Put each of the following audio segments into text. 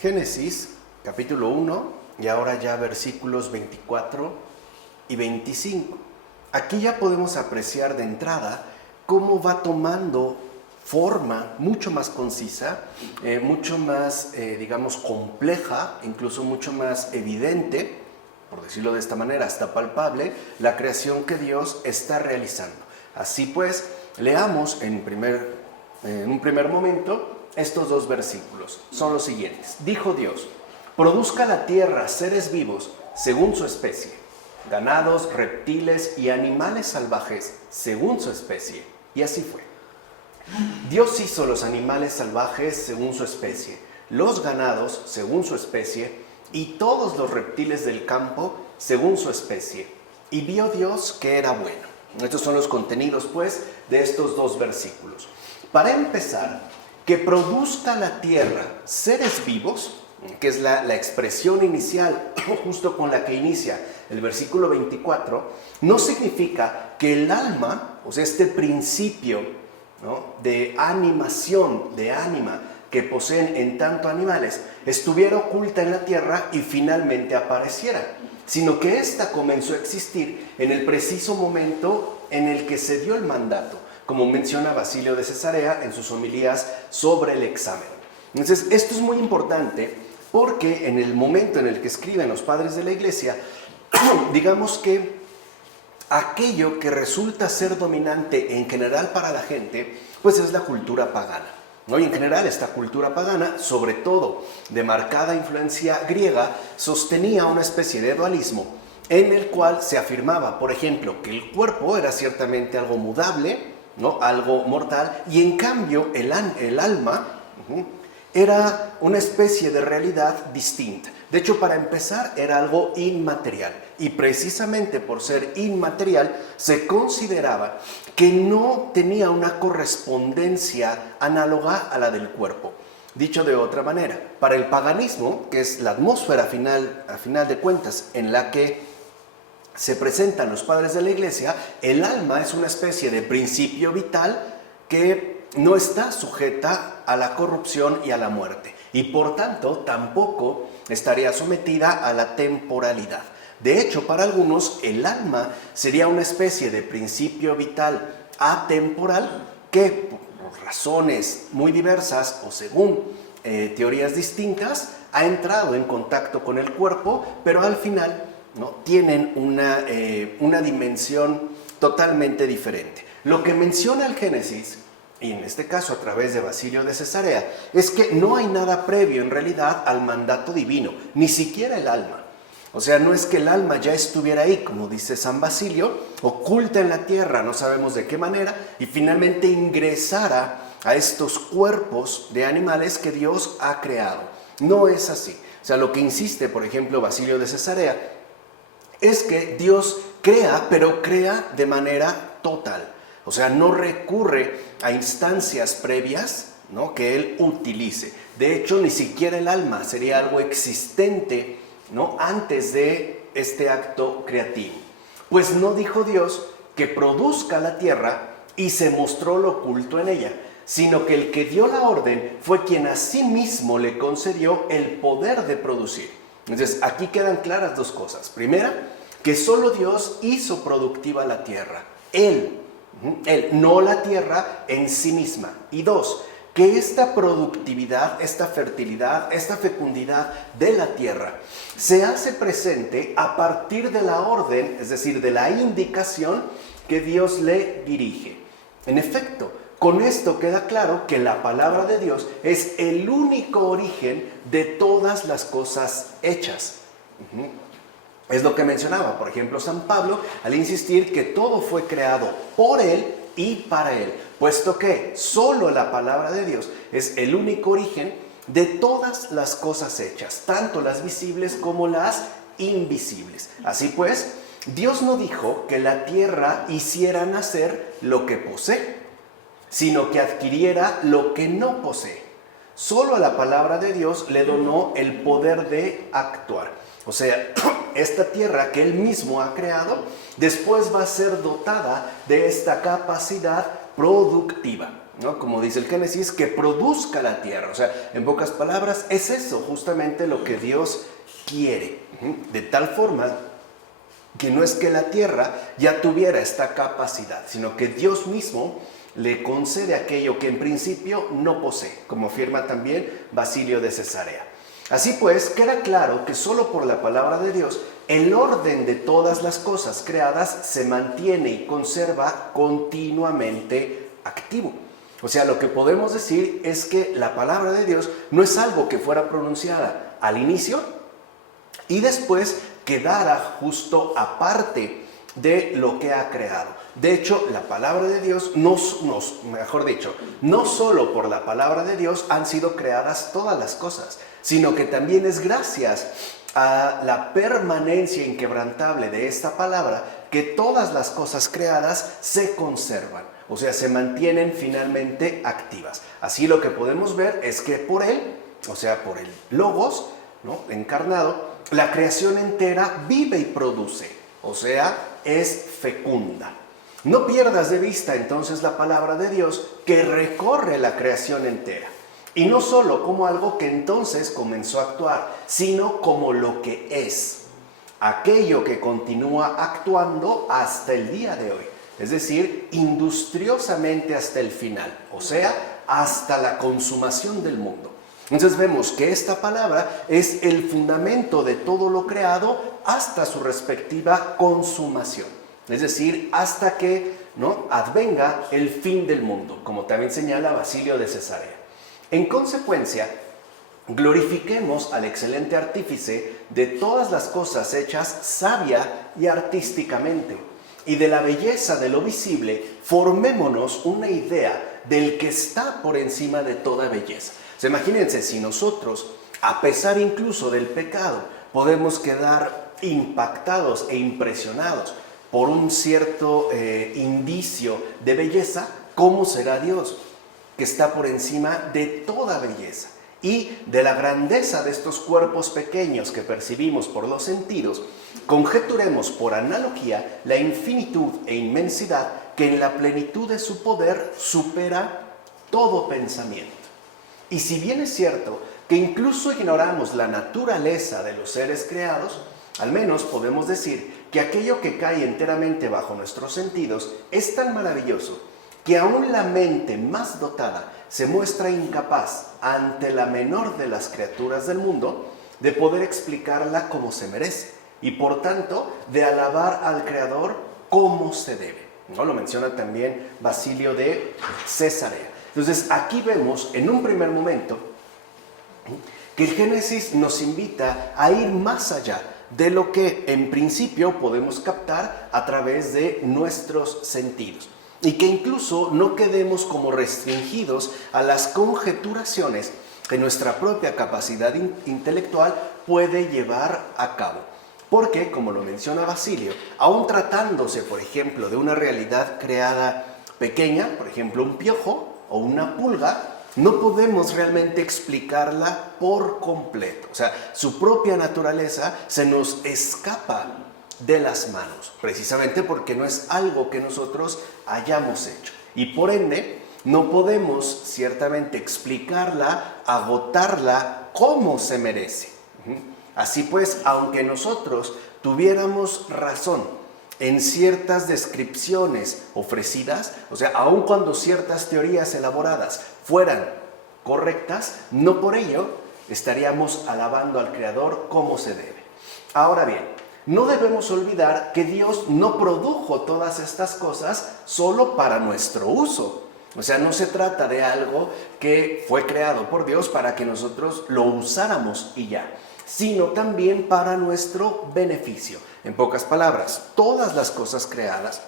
Génesis, capítulo 1, y ahora ya versículos 24 y 25. Aquí ya podemos apreciar de entrada cómo va tomando forma mucho más concisa, mucho más, compleja, incluso mucho más evidente, por decirlo de esta manera, hasta palpable, la creación que Dios está realizando. Así pues, leamos en un primer momento estos dos versículos. Son los siguientes. Dijo Dios: produzca la tierra seres vivos según su especie, ganados, reptiles y animales salvajes según su especie. Y así fue. Dios hizo los animales salvajes según su especie, los ganados según su especie y todos los reptiles del campo según su especie. Y vio Dios que era bueno. Estos son los contenidos, pues, de estos dos versículos. Para empezar, que produzca la tierra seres vivos, que es la expresión inicial, justo con la que inicia el versículo 24, no significa que el alma, o sea, este principio, ¿no?, de animación, de ánima, que poseen en tanto animales, estuviera oculta en la tierra y finalmente apareciera, sino que ésta comenzó a existir en el preciso momento en el que se dio el mandato, como menciona Basilio de Cesarea en sus homilías sobre el examen. Entonces, esto es muy importante porque en el momento en el que escriben los padres de la Iglesia, digamos que aquello que resulta ser dominante en general para la gente, pues es la cultura pagana, ¿no? Y en general esta cultura pagana, sobre todo de marcada influencia griega, sostenía una especie de dualismo en el cual se afirmaba, por ejemplo, que el cuerpo era ciertamente algo mudable, ¿no?, algo mortal, y en cambio el alma era una especie de realidad distinta. De hecho, para empezar, era algo inmaterial, y precisamente por ser inmaterial se consideraba que no tenía una correspondencia análoga a la del cuerpo. Dicho de otra manera, para el paganismo, que es la atmósfera a final de cuentas en la que se presentan los padres de la Iglesia, el alma es una especie de principio vital que no está sujeta a la corrupción y a la muerte, y por tanto tampoco estaría sometida a la temporalidad. De hecho, para algunos el alma sería una especie de principio vital atemporal que, por razones muy diversas o según teorías distintas, ha entrado en contacto con el cuerpo, pero al final, ¿no?, tienen una dimensión totalmente diferente. Lo que menciona el Génesis, y en este caso a través de Basilio de Cesarea, es que no hay nada previo en realidad al mandato divino, ni siquiera el alma. O sea, no es que el alma ya estuviera ahí, como dice San Basilio, oculta en la tierra, no sabemos de qué manera, y finalmente ingresara a estos cuerpos de animales que Dios ha creado. No es así. O sea, lo que insiste, por ejemplo, Basilio de Cesarea, es que Dios crea, pero crea de manera total. O sea, no recurre a instancias previas, ¿no?, que Él utilice. De hecho, ni siquiera el alma sería algo existente, ¿no?, antes de este acto creativo. Pues no dijo Dios que produzca la tierra y se mostró lo oculto en ella, sino que el que dio la orden fue quien a sí mismo le concedió el poder de producir. Entonces, aquí quedan claras dos cosas. Primera, que solo Dios hizo productiva la tierra. Él, no la tierra en sí misma. Y dos, que esta productividad, esta fertilidad, esta fecundidad de la tierra se hace presente a partir de la orden, es decir, de la indicación que Dios le dirige. En efecto, con esto queda claro que la palabra de Dios es el único origen de todas las cosas hechas. Es lo que mencionaba, por ejemplo, San Pablo al insistir que todo fue creado por Él y para Él, puesto que solo la palabra de Dios es el único origen de todas las cosas hechas, tanto las visibles como las invisibles. Así pues, Dios no dijo que la tierra hiciera nacer lo que posee, sino que adquiriera lo que no posee. Solo a la palabra de Dios le donó el poder de actuar. O sea, esta tierra que Él mismo ha creado, después va a ser dotada de esta capacidad productiva. ¿no? Como dice el Génesis, que produzca la tierra. O sea, en pocas palabras, es eso justamente lo que Dios quiere. De tal forma que no es que la tierra ya tuviera esta capacidad, sino que Dios mismo le concede aquello que en principio no posee, como afirma también Basilio de Cesarea. Así pues, queda claro que solo por la palabra de Dios el orden de todas las cosas creadas se mantiene y conserva continuamente activo. O sea, lo que podemos decir es que la palabra de Dios no es algo que fuera pronunciada al inicio y después quedara justo aparte de lo que ha creado. De hecho, la palabra de Dios, no solo por la palabra de Dios han sido creadas todas las cosas, sino que también es gracias a la permanencia inquebrantable de esta palabra que todas las cosas creadas se conservan, o sea, se mantienen finalmente activas. Así lo que podemos ver es que por él, o sea, por el Logos, ¿no?, encarnado, la creación entera vive y produce, o sea, es fecunda. No pierdas de vista entonces la palabra de Dios que recorre la creación entera. Y no solo como algo que entonces comenzó a actuar, sino como lo que es. Aquello que continúa actuando hasta el día de hoy. Es decir, industriosamente hasta el final. O sea, hasta la consumación del mundo. Entonces vemos que esta palabra es el fundamento de todo lo creado hasta su respectiva consumación. Es decir, hasta que, ¿no?, advenga el fin del mundo, como también señala Basilio de Cesarea. En consecuencia, glorifiquemos al excelente artífice de todas las cosas hechas sabia y artísticamente, y de la belleza de lo visible formémonos una idea del que está por encima de toda belleza. O sea, imagínense si nosotros, a pesar incluso del pecado, podemos quedar impactados e impresionados por un cierto indicio de belleza, ¿cómo será Dios, que está por encima de toda belleza? Y de la grandeza de estos cuerpos pequeños que percibimos por los sentidos, conjeturemos por analogía la infinitud e inmensidad que en la plenitud de su poder supera todo pensamiento. Y si bien es cierto que incluso ignoramos la naturaleza de los seres creados, al menos podemos decir que aquello que cae enteramente bajo nuestros sentidos es tan maravilloso que aún la mente más dotada se muestra incapaz ante la menor de las criaturas del mundo de poder explicarla como se merece y por tanto de alabar al Creador como se debe. ¿No? Lo menciona también Basilio de Cesarea. Entonces aquí vemos en un primer momento que el Génesis nos invita a ir más allá de lo que en principio podemos captar a través de nuestros sentidos. Y que incluso no quedemos como restringidos a las conjeturaciones que nuestra propia capacidad intelectual puede llevar a cabo. Porque, como lo menciona Basilio, aún tratándose, por ejemplo, de una realidad creada pequeña, por ejemplo, un piojo o una pulga, no podemos realmente explicarla por completo. O sea, su propia naturaleza se nos escapa de las manos, precisamente porque no es algo que nosotros hayamos hecho. Y por ende, no podemos ciertamente explicarla, agotarla como se merece. Así pues, aunque nosotros tuviéramos razón en ciertas descripciones ofrecidas, o sea, aun cuando ciertas teorías elaboradas fueran correctas, no por ello estaríamos alabando al Creador como se debe. Ahora bien, no debemos olvidar que Dios no produjo todas estas cosas solo para nuestro uso. O sea, no se trata de algo que fue creado por Dios para que nosotros lo usáramos y ya, sino también para nuestro beneficio. En pocas palabras, todas las cosas creadas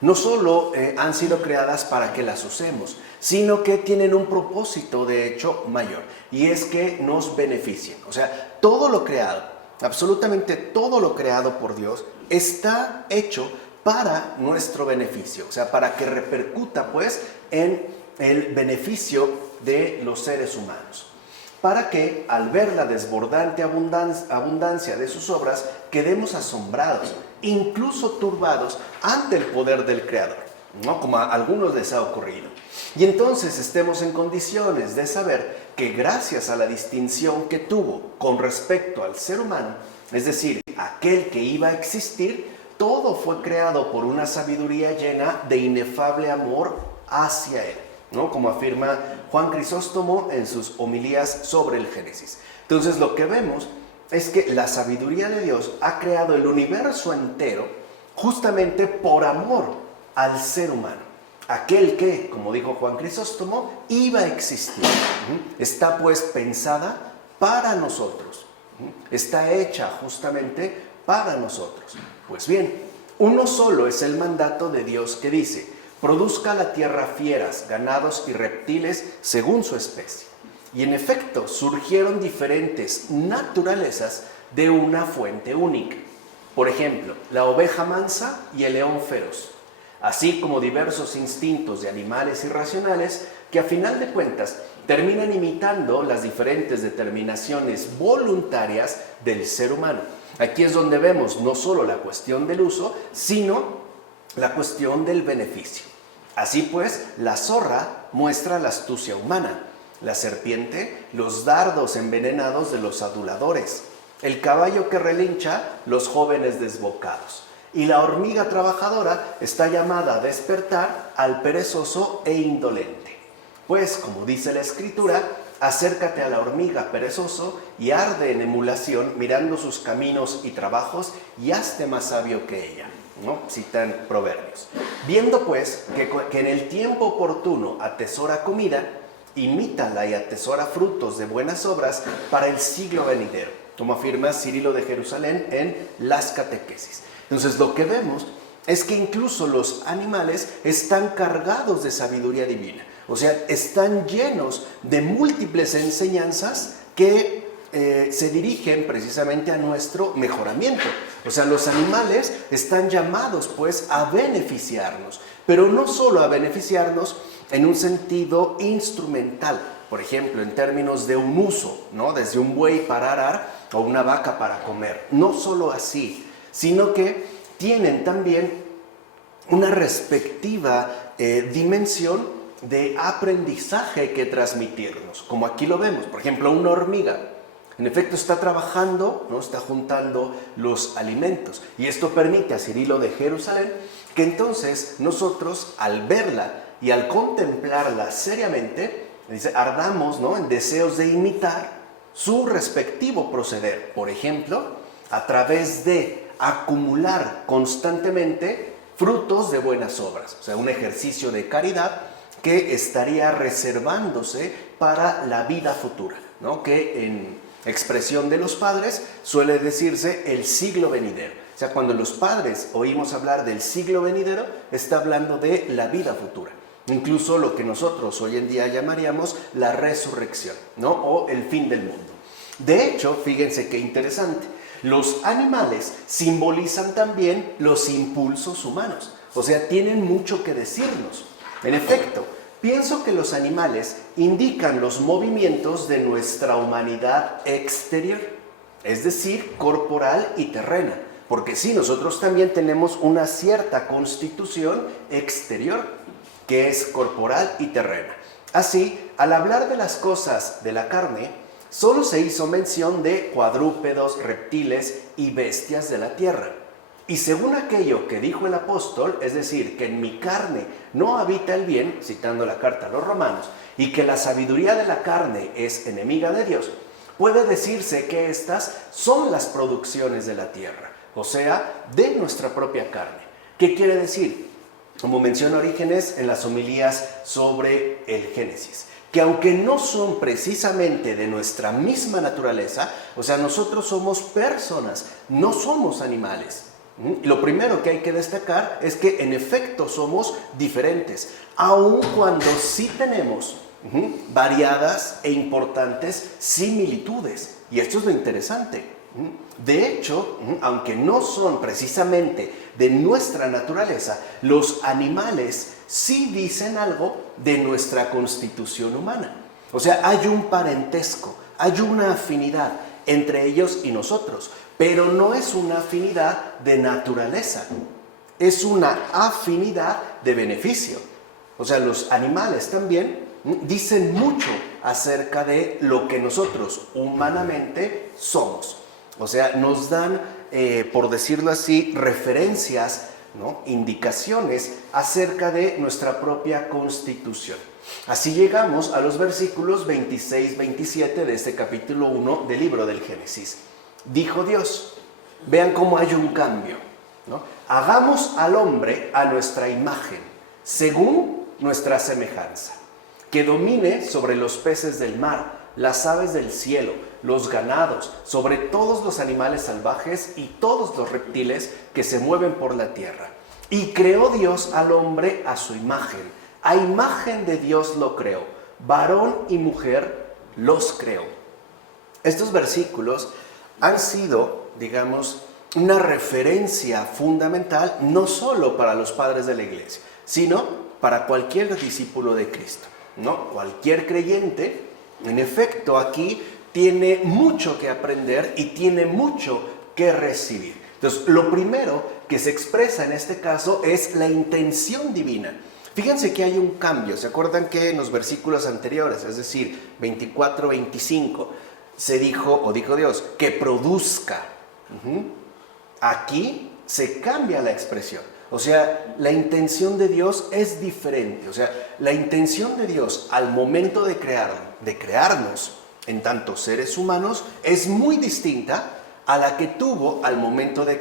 no solo han sido creadas para que las usemos, sino que tienen un propósito de hecho mayor, y es que nos beneficien. O sea, todo lo creado, absolutamente todo lo creado por Dios está hecho para nuestro beneficio, o sea, para que repercuta pues en el beneficio de los seres humanos, para que al ver la desbordante abundancia de sus obras quedemos asombrados, incluso turbados ante el poder del Creador. ¿no? Como a algunos les ha ocurrido. Y entonces estemos en condiciones de saber que gracias a la distinción que tuvo con respecto al ser humano, es decir, aquel que iba a existir, todo fue creado por una sabiduría llena de inefable amor hacia él, ¿no? Como afirma Juan Crisóstomo en sus homilías sobre el Génesis. Entonces lo que vemos es que la sabiduría de Dios ha creado el universo entero justamente por amor al ser humano. Aquel que, como dijo Juan Crisóstomo, iba a existir. Está pues pensada para nosotros. Está hecha justamente para nosotros. Pues bien, uno solo es el mandato de Dios que dice: produzca la tierra fieras, ganados y reptiles según su especie. Y en efecto, surgieron diferentes naturalezas de una fuente única. Por ejemplo, la oveja mansa y el león feroz, así como diversos instintos de animales irracionales que a final de cuentas terminan imitando las diferentes determinaciones voluntarias del ser humano. Aquí es donde vemos no solo la cuestión del uso, sino la cuestión del beneficio. Así pues, la zorra muestra la astucia humana, la serpiente los dardos envenenados de los aduladores, el caballo que relincha los jóvenes desbocados, y la hormiga trabajadora está llamada a despertar al perezoso e indolente. Pues, como dice la Escritura, acércate a la hormiga perezoso y arde en emulación mirando sus caminos y trabajos y hazte más sabio que ella, ¿no? Citan Proverbios. Viendo pues que en el tiempo oportuno atesora comida, imítala y atesora frutos de buenas obras para el siglo venidero, como afirma Cirilo de Jerusalén en Las Catequesis. Entonces lo que vemos es que incluso los animales están cargados de sabiduría divina, o sea, están llenos de múltiples enseñanzas que se dirigen precisamente a nuestro mejoramiento. O sea, los animales están llamados pues a beneficiarnos, pero no solo a beneficiarnos en un sentido instrumental, por ejemplo, en términos de un uso, ¿no? Desde un buey para arar o una vaca para comer. No solo así, sino que tienen también una respectiva dimensión de aprendizaje que transmitirnos, como aquí lo vemos. Por ejemplo, una hormiga, en efecto, está trabajando, ¿no? Está juntando los alimentos, y esto permite a Cirilo de Jerusalén que entonces nosotros, al verla y al contemplarla seriamente, dice, ardamos, ¿no? En deseos de imitar su respectivo proceder. Por ejemplo, a través de acumular constantemente frutos de buenas obras, o sea, un ejercicio de caridad que estaría reservándose para la vida futura, ¿no? Que en expresión de los padres suele decirse el siglo venidero. O sea, cuando los padres oímos hablar del siglo venidero, está hablando de la vida futura. Incluso lo que nosotros hoy en día llamaríamos la resurrección, ¿no? O el fin del mundo. De hecho, fíjense qué interesante, los animales simbolizan también los impulsos humanos, o sea, tienen mucho que decirnos. En efecto, pienso que los animales indican los movimientos de nuestra humanidad exterior, es decir, corporal y terrena, porque sí, nosotros también tenemos una cierta constitución exterior, que es corporal y terrena. Así, al hablar de las cosas de la carne, solo se hizo mención de cuadrúpedos, reptiles y bestias de la tierra. Y según aquello que dijo el apóstol, es decir, que en mi carne no habita el bien, citando la carta a los romanos, y que la sabiduría de la carne es enemiga de Dios, puede decirse que estas son las producciones de la tierra, o sea, de nuestra propia carne. ¿Qué quiere decir? Como menciona Orígenes en las homilías sobre el Génesis, que aunque no son precisamente de nuestra misma naturaleza, o sea, nosotros somos personas, no somos animales. Lo primero que hay que destacar es que en efecto somos diferentes, aun cuando sí tenemos variadas e importantes similitudes. Y esto es lo interesante. De hecho, aunque no son precisamente de nuestra naturaleza, los animales sí dicen algo de nuestra constitución humana. O sea, hay un parentesco, hay una afinidad entre ellos y nosotros, pero no es una afinidad de naturaleza, es una afinidad de beneficio. O sea, los animales también dicen mucho acerca de lo que nosotros humanamente somos. O sea, nos dan, por decirlo así, referencias, ¿no? Indicaciones acerca de nuestra propia constitución. Así llegamos a los versículos 26-27 de este capítulo 1 del libro del Génesis. Dijo Dios, vean cómo hay un cambio, ¿no? Hagamos al hombre a nuestra imagen, según nuestra semejanza, que domine sobre los peces del mar, las aves del cielo, los ganados, sobre todos los animales salvajes y todos los reptiles que se mueven por la tierra. Y creó Dios al hombre a su imagen. A imagen de Dios lo creó. Varón y mujer los creó. Estos versículos han sido, digamos, una referencia fundamental no solo para los padres de la iglesia, sino para cualquier discípulo de Cristo, ¿no? Cualquier creyente, en efecto, aquí tiene mucho que aprender y tiene mucho que recibir. Entonces, lo primero que se expresa en este caso es la intención divina. Fíjense que hay un cambio. ¿Se acuerdan que en los versículos anteriores, es decir, 24-25, se dijo, o dijo Dios, que produzca? Aquí se cambia la expresión. O sea, la intención de Dios es diferente. O sea, la intención de Dios al momento de crearnos en tanto seres humanos es muy distinta a la que tuvo al momento de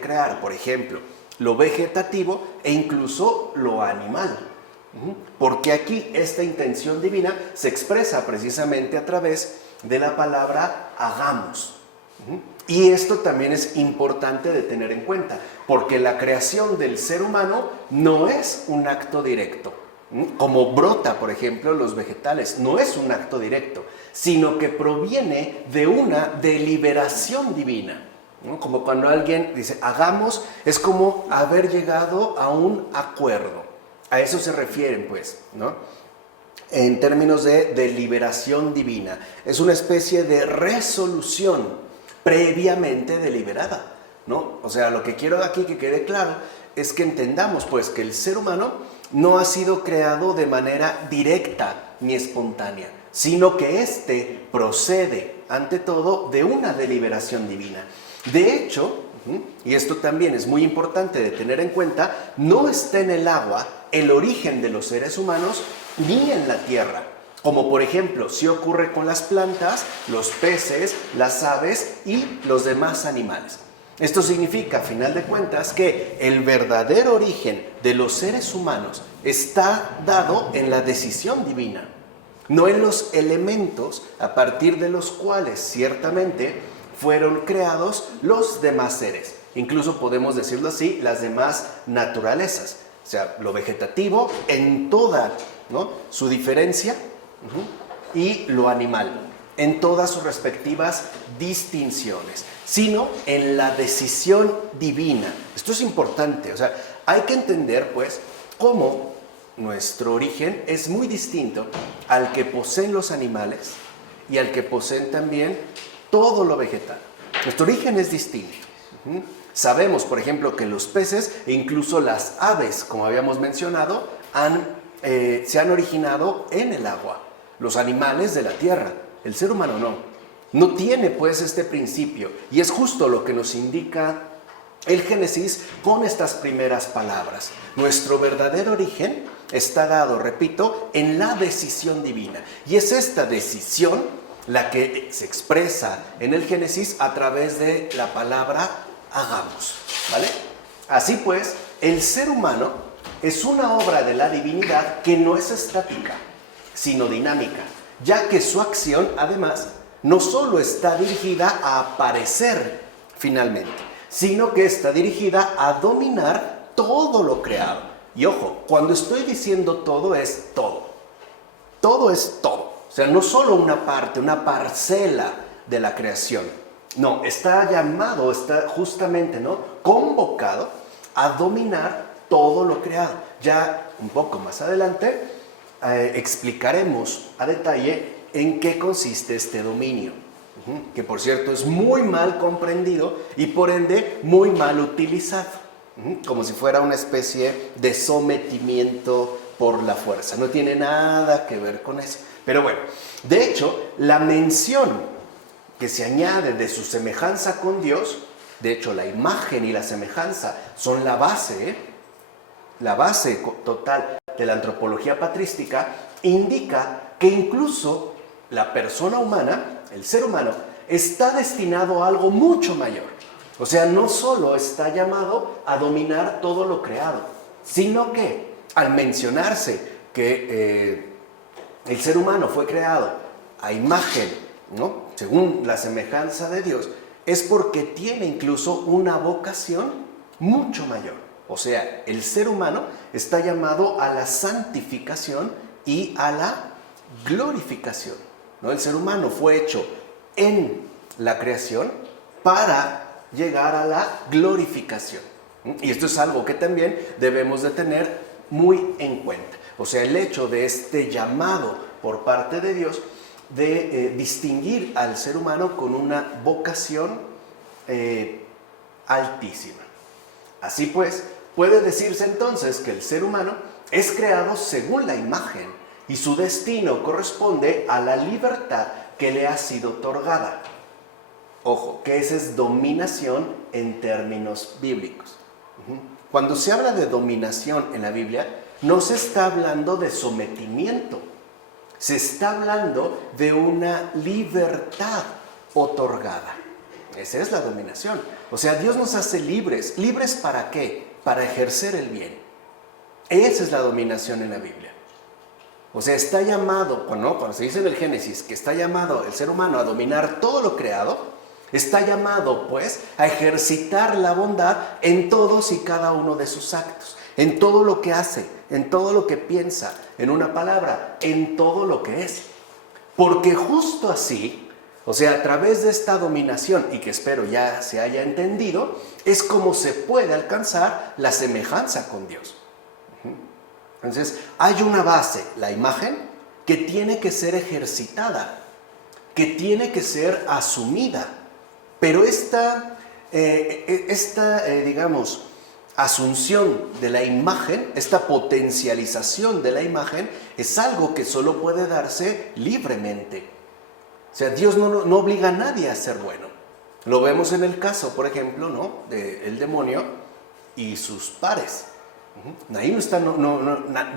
crear, por ejemplo, lo vegetativo e incluso lo animal. Porque aquí esta intención divina se expresa precisamente a través de la palabra hagamos. Y esto también es importante de tener en cuenta, porque la creación del ser humano no es un acto directo. Como brota, por ejemplo, los vegetales, no es un acto directo, sino que proviene de una deliberación divina. Como cuando alguien dice, hagamos, es como haber llegado a un acuerdo. A eso se refieren, pues, ¿no? En términos de deliberación divina. Es una especie de resolución previamente deliberada, ¿no? O sea, lo que quiero aquí que quede claro es que entendamos, pues, que el ser humano no ha sido creado de manera directa ni espontánea, sino que éste procede, ante todo, de una deliberación divina. De hecho, y esto también es muy importante de tener en cuenta, no está en el agua el origen de los seres humanos ni en la tierra, como por ejemplo sí ocurre con las plantas, los peces, las aves y los demás animales. Esto significa, a final de cuentas, que el verdadero origen de los seres humanos está dado en la decisión divina, no en los elementos a partir de los cuales ciertamente fueron creados los demás seres. Incluso podemos decirlo así, las demás naturalezas. O sea, lo vegetativo en toda, ¿no?, su diferencia, y lo animal en todas sus respectivas distinciones, sino en la decisión divina. Esto es importante. O sea, hay que entender, pues, cómo nuestro origen es muy distinto al que poseen los animales y al que poseen también todo lo vegetal. Nuestro origen es distinto. Sabemos, por ejemplo, que los peces e incluso las aves, como habíamos mencionado, se han originado en el agua. Los animales de la tierra, el ser humano no. No tiene, pues, este principio. Y es justo lo que nos indica el Génesis con estas primeras palabras. Nuestro verdadero origen está dado, repito, en la decisión divina. Y es esta decisión la que se expresa en el Génesis a través de la palabra hagamos, ¿vale? Así pues, el ser humano es una obra de la divinidad que no es estática, sino dinámica, ya que su acción, además, no solo está dirigida a aparecer finalmente, sino que está dirigida a dominar todo lo creado. Y ojo, cuando estoy diciendo todo, es todo. Todo es todo. O sea, no solo una parte, una parcela de la creación. No, está llamado, está justamente, ¿no?, convocado a dominar todo lo creado. Ya un poco más adelante explicaremos a detalle en qué consiste este dominio, que por cierto es muy mal comprendido y por ende muy mal utilizado. como si fuera una especie de sometimiento por la fuerza. No tiene nada que ver con eso. Pero bueno, de hecho, la mención que se añade de su semejanza con Dios, de hecho, la imagen y la semejanza son la base total de la antropología patrística, indica que incluso la persona humana, el ser humano, está destinado a algo mucho mayor. O sea, no solo está llamado a dominar todo lo creado, sino que al mencionarse que el ser humano fue creado a imagen, ¿no?, según la semejanza de Dios, es porque tiene incluso una vocación mucho mayor. O sea, el ser humano está llamado a la santificación y a la glorificación, ¿no? El ser humano fue hecho en la creación para llegar a la glorificación. Y esto es algo que también debemos de tener muy en cuenta. O sea, el hecho de este llamado por parte de Dios de distinguir al ser humano con una vocación altísima. Así pues, puede decirse entonces que el ser humano es creado según la imagen y su destino corresponde a la libertad que le ha sido otorgada. Ojo, que esa es dominación en términos bíblicos. Cuando se habla de dominación en la Biblia, no se está hablando de sometimiento, se está hablando de una libertad otorgada. Esa es la dominación. O sea, Dios nos hace libres. ¿Libres para qué? Para ejercer el bien. Esa es la dominación en la Biblia. O sea, está llamado, cuando se dice en el Génesis que está llamado el ser humano a dominar todo lo creado, está llamado, pues, a ejercitar la bondad en todos y cada uno de sus actos, en todo lo que hace, en todo lo que piensa, en una palabra, en todo lo que es. Porque justo así, o sea, a través de esta dominación, y que espero ya se haya entendido, es como se puede alcanzar la semejanza con Dios. Entonces, hay una base, la imagen, que tiene que ser ejercitada, que tiene que ser asumida. Pero esta digamos, asunción de la imagen, esta potencialización de la imagen, es algo que solo puede darse libremente. O sea, Dios no obliga a nadie a ser bueno. Lo vemos en el caso, por ejemplo, ¿no?, del demonio y sus pares. Ahí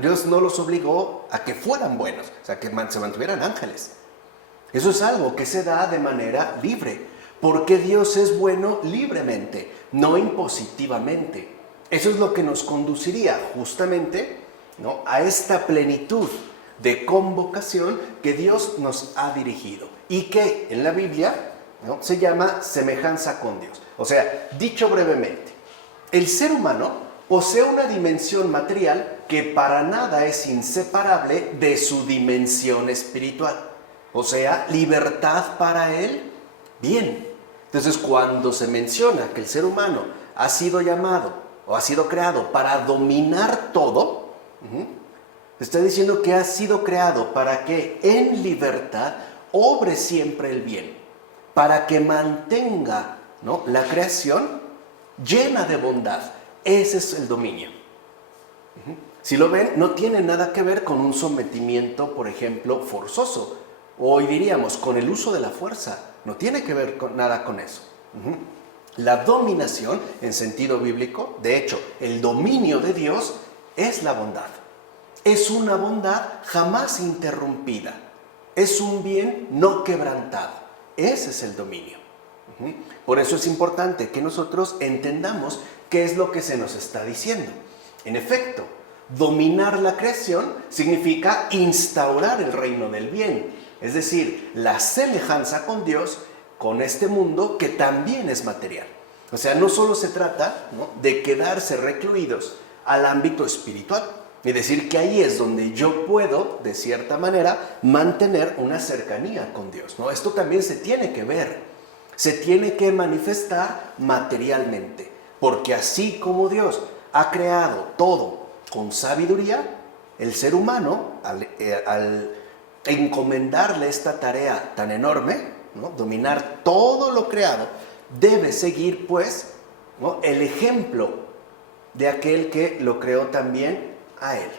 Dios no los obligó a que fueran buenos, o sea, que se mantuvieran ángeles. Eso es algo que se da de manera libre, porque Dios es bueno libremente, no impositivamente. Eso es lo que nos conduciría justamente, ¿no?, a esta plenitud de convocación que Dios nos ha dirigido y que en la Biblia, ¿no?, se llama semejanza con Dios. O sea, dicho brevemente, el ser humano posee una dimensión material que para nada es inseparable de su dimensión espiritual. O sea, libertad para él, bien. Entonces, cuando se menciona que el ser humano ha sido llamado o ha sido creado para dominar todo, está diciendo que ha sido creado para que en libertad obre siempre el bien, para que mantenga, ¿no?, la creación llena de bondad. Ese es el dominio. Si lo ven, no tiene nada que ver con un sometimiento, por ejemplo, forzoso. Hoy diríamos, con el uso de la fuerza. No tiene que ver nada con eso. La dominación, en sentido bíblico, de hecho, el dominio de Dios es la bondad. Es una bondad jamás interrumpida. Es un bien no quebrantado. Ese es el dominio. Por eso es importante que nosotros entendamos qué es lo que se nos está diciendo. En efecto, dominar la creación significa instaurar el reino del bien, es decir, la semejanza con Dios, con este mundo que también es material. O sea, no solo se trata, ¿no?, de quedarse recluidos al ámbito espiritual y decir que ahí es donde yo puedo, de cierta manera, mantener una cercanía con Dios, ¿no? Esto también se tiene que ver, se tiene que manifestar materialmente. Porque así como Dios ha creado todo con sabiduría, el ser humano, al encomendarle esta tarea tan enorme, ¿no?, dominar todo lo creado, debe seguir, pues, ¿no?, el ejemplo de aquel que lo creó también a él.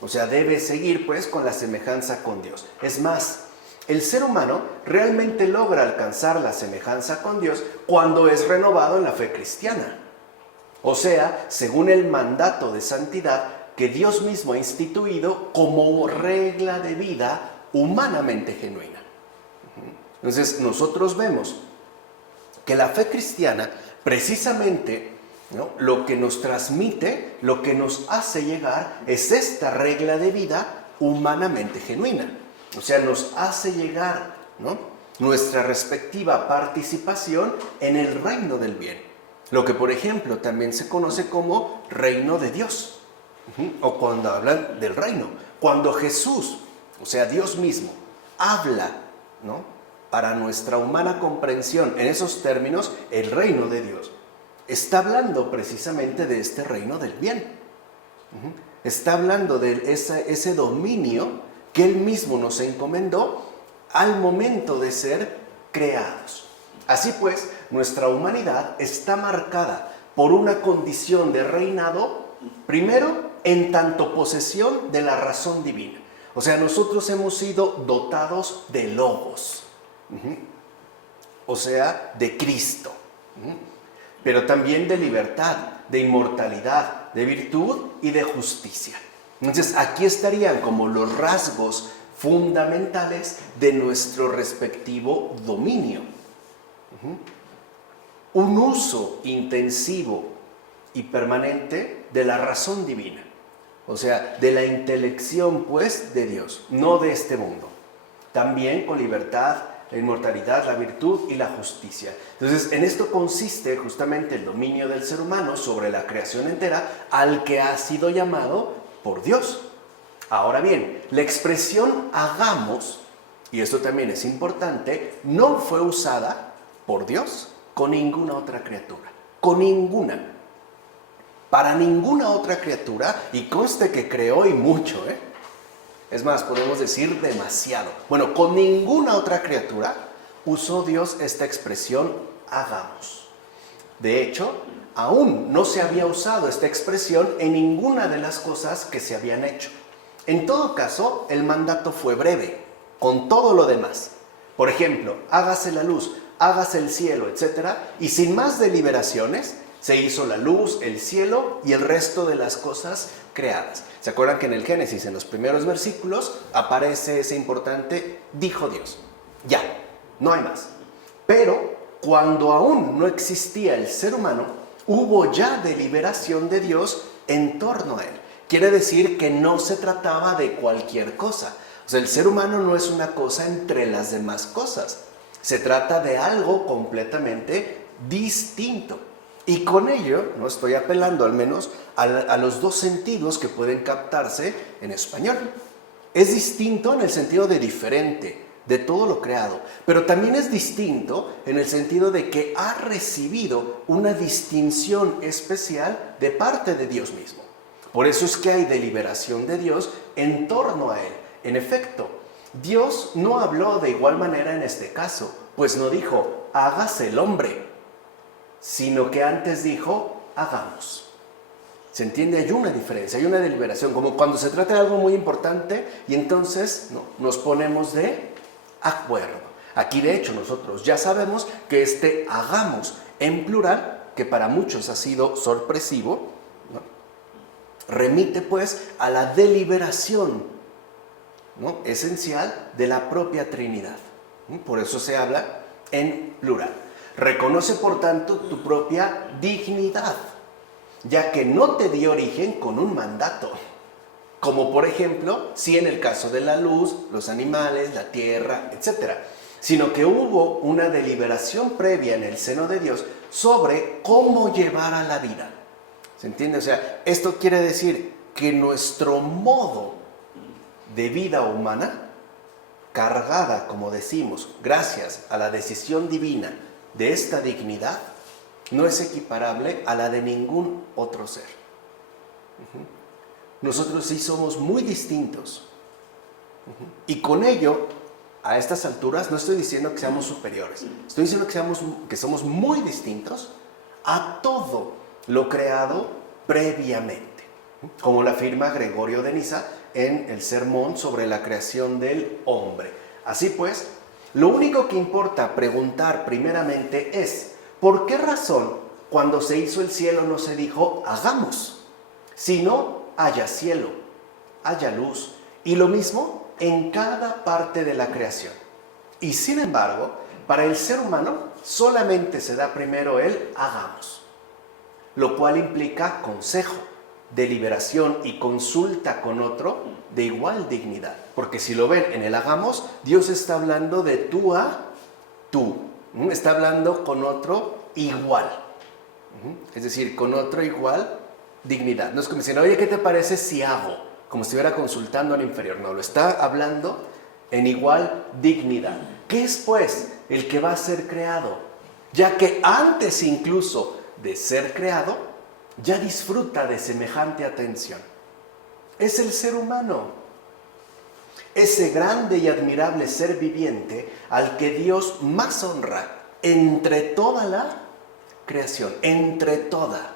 O sea, debe seguir pues con la semejanza con Dios. Es más, el ser humano realmente logra alcanzar la semejanza con Dios cuando es renovado en la fe cristiana. O sea, según el mandato de santidad que Dios mismo ha instituido como regla de vida humanamente genuina. Entonces, nosotros vemos que la fe cristiana, precisamente, ¿no?, lo que nos transmite, lo que nos hace llegar, es esta regla de vida humanamente genuina. O sea, nos hace llegar, ¿no?, nuestra respectiva participación en el reino del bien. Lo que, por ejemplo, también se conoce como reino de Dios. O cuando hablan del reino. Cuando Jesús, o sea, Dios mismo, habla, ¿no?, para nuestra humana comprensión en esos términos, el reino de Dios, está hablando precisamente de este reino del bien. Está hablando de ese dominio que Él mismo nos encomendó al momento de ser creados. Así pues, nuestra humanidad está marcada por una condición de reinado, primero, en tanto posesión de la razón divina. O sea, nosotros hemos sido dotados de logos, o sea, de Cristo, pero también de libertad, de inmortalidad, de virtud y de justicia. Entonces, aquí estarían como los rasgos fundamentales de nuestro respectivo dominio. Un uso intensivo y permanente de la razón divina, o sea, de la intelección, pues, de Dios, no de este mundo. También con libertad, la inmortalidad, la virtud y la justicia. Entonces, en esto consiste justamente el dominio del ser humano sobre la creación entera, al que ha sido llamado por Dios. Ahora bien, la expresión hagamos, y esto también es importante, no fue usada por Dios con ninguna otra criatura, con ninguna. Para ninguna otra criatura, y conste que creó y mucho, es más, podemos decir demasiado. Bueno, con ninguna otra criatura usó Dios esta expresión hagamos. De hecho, aún no se había usado esta expresión en ninguna de las cosas que se habían hecho. En todo caso, el mandato fue breve, con todo lo demás. Por ejemplo, hágase la luz, hágase el cielo, etc. Y sin más deliberaciones, se hizo la luz, el cielo y el resto de las cosas creadas. ¿Se acuerdan que en el Génesis, en los primeros versículos, aparece ese importante dijo Dios? Ya, no hay más. Pero cuando aún no existía el ser humano, hubo ya deliberación de Dios en torno a él. Quiere decir que no se trataba de cualquier cosa. O sea, el ser humano no es una cosa entre las demás cosas. Se trata de algo completamente distinto. Y con ello, no estoy apelando al menos a los dos sentidos que pueden captarse en español. Es distinto en el sentido de diferente, de todo lo creado, pero también es distinto en el sentido de que ha recibido una distinción especial de parte de Dios mismo. Por eso es que hay deliberación de Dios en torno a él. En efecto, Dios no habló de igual manera en este caso, pues no dijo, hágase el hombre, sino que antes dijo, hagamos. ¿Se entiende? Hay una diferencia, hay una deliberación, como cuando se trata de algo muy importante y entonces nos ponemos de acuerdo. Aquí de hecho nosotros ya sabemos que este hagamos en plural, que para muchos ha sido sorpresivo, ¿no?, remite pues a la deliberación, ¿no?, esencial de la propia Trinidad. Por eso se habla en plural. Reconoce, por tanto, tu propia dignidad, ya que no te dio origen con un mandato, como por ejemplo, si en el caso de la luz, los animales, la tierra, etc., sino que hubo una deliberación previa en el seno de Dios sobre cómo llevar a la vida. ¿Se entiende? O sea, esto quiere decir que nuestro modo de vida humana, cargada, como decimos, gracias a la decisión divina de esta dignidad, no es equiparable a la de ningún otro ser. Nosotros sí somos muy distintos. Y con ello, a estas alturas, no estoy diciendo que seamos superiores. Estoy diciendo que somos muy distintos a todo lo creado previamente, como lo afirma Gregorio de Niza en el sermón sobre la creación del hombre. Así pues, lo único que importa preguntar primeramente es, ¿por qué razón cuando se hizo el cielo no se dijo hagamos? Sino haya cielo, haya luz, y lo mismo en cada parte de la creación. Y sin embargo, para el ser humano solamente se da primero el hagamos, lo cual implica consejo, deliberación y consulta con otro de igual dignidad. Porque si lo ven en el hagamos, Dios está hablando de tú a tú, está hablando con otro igual, es decir, con otro igual dignidad. No es como diciendo, oye, ¿qué te parece si hago? Como si estuviera consultando al inferior. No, lo está hablando en igual dignidad. ¿Qué es pues el que va a ser creado? Ya que antes incluso de ser creado, ya disfruta de semejante atención. Es el ser humano, ese grande y admirable ser viviente al que Dios más honra entre toda la creación, entre toda.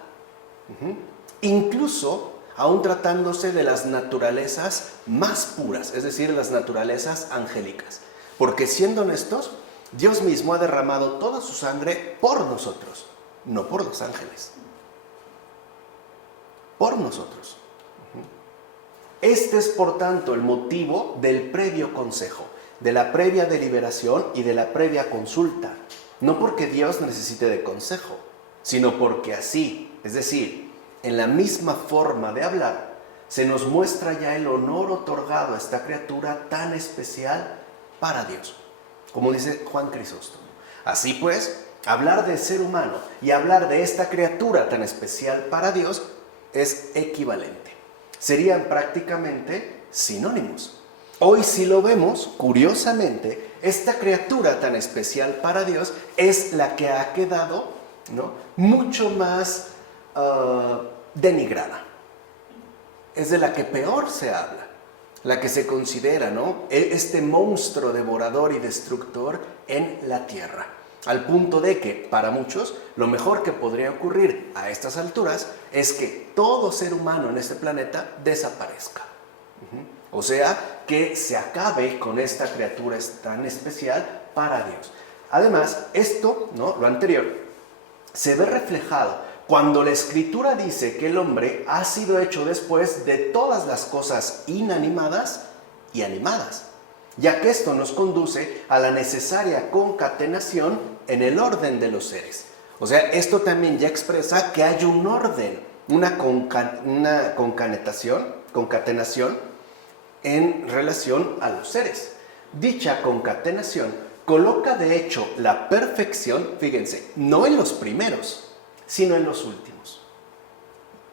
Incluso aún tratándose de las naturalezas más puras, es decir, las naturalezas angélicas. Porque siendo honestos, Dios mismo ha derramado toda su sangre por nosotros, no por los ángeles, por nosotros. Este es, por tanto, el motivo del previo consejo, de la previa deliberación y de la previa consulta. No porque Dios necesite de consejo, sino porque así, es decir, en la misma forma de hablar, se nos muestra ya el honor otorgado a esta criatura tan especial para Dios, como dice Juan Crisóstomo. Así pues, hablar del ser humano y hablar de esta criatura tan especial para Dios es equivalente. Serían prácticamente sinónimos. Hoy si lo vemos, curiosamente, esta criatura tan especial para Dios es la que ha quedado, ¿no?, mucho más denigrada. Es de la que peor se habla, la que se considera, ¿no?, este monstruo devorador y destructor en la tierra. Al punto de que, para muchos, lo mejor que podría ocurrir a estas alturas es que todo ser humano en este planeta desaparezca. O sea, que se acabe con esta criatura tan especial para Dios. Además, esto, ¿no?, lo anterior, se ve reflejado cuando la Escritura dice que el hombre ha sido hecho después de todas las cosas inanimadas y animadas, ya que esto nos conduce a la necesaria concatenación en el orden de los seres. O sea, esto también ya expresa que hay un orden, una concatenación en relación a los seres. Dicha concatenación coloca de hecho la perfección, fíjense, no en los primeros, sino en los últimos.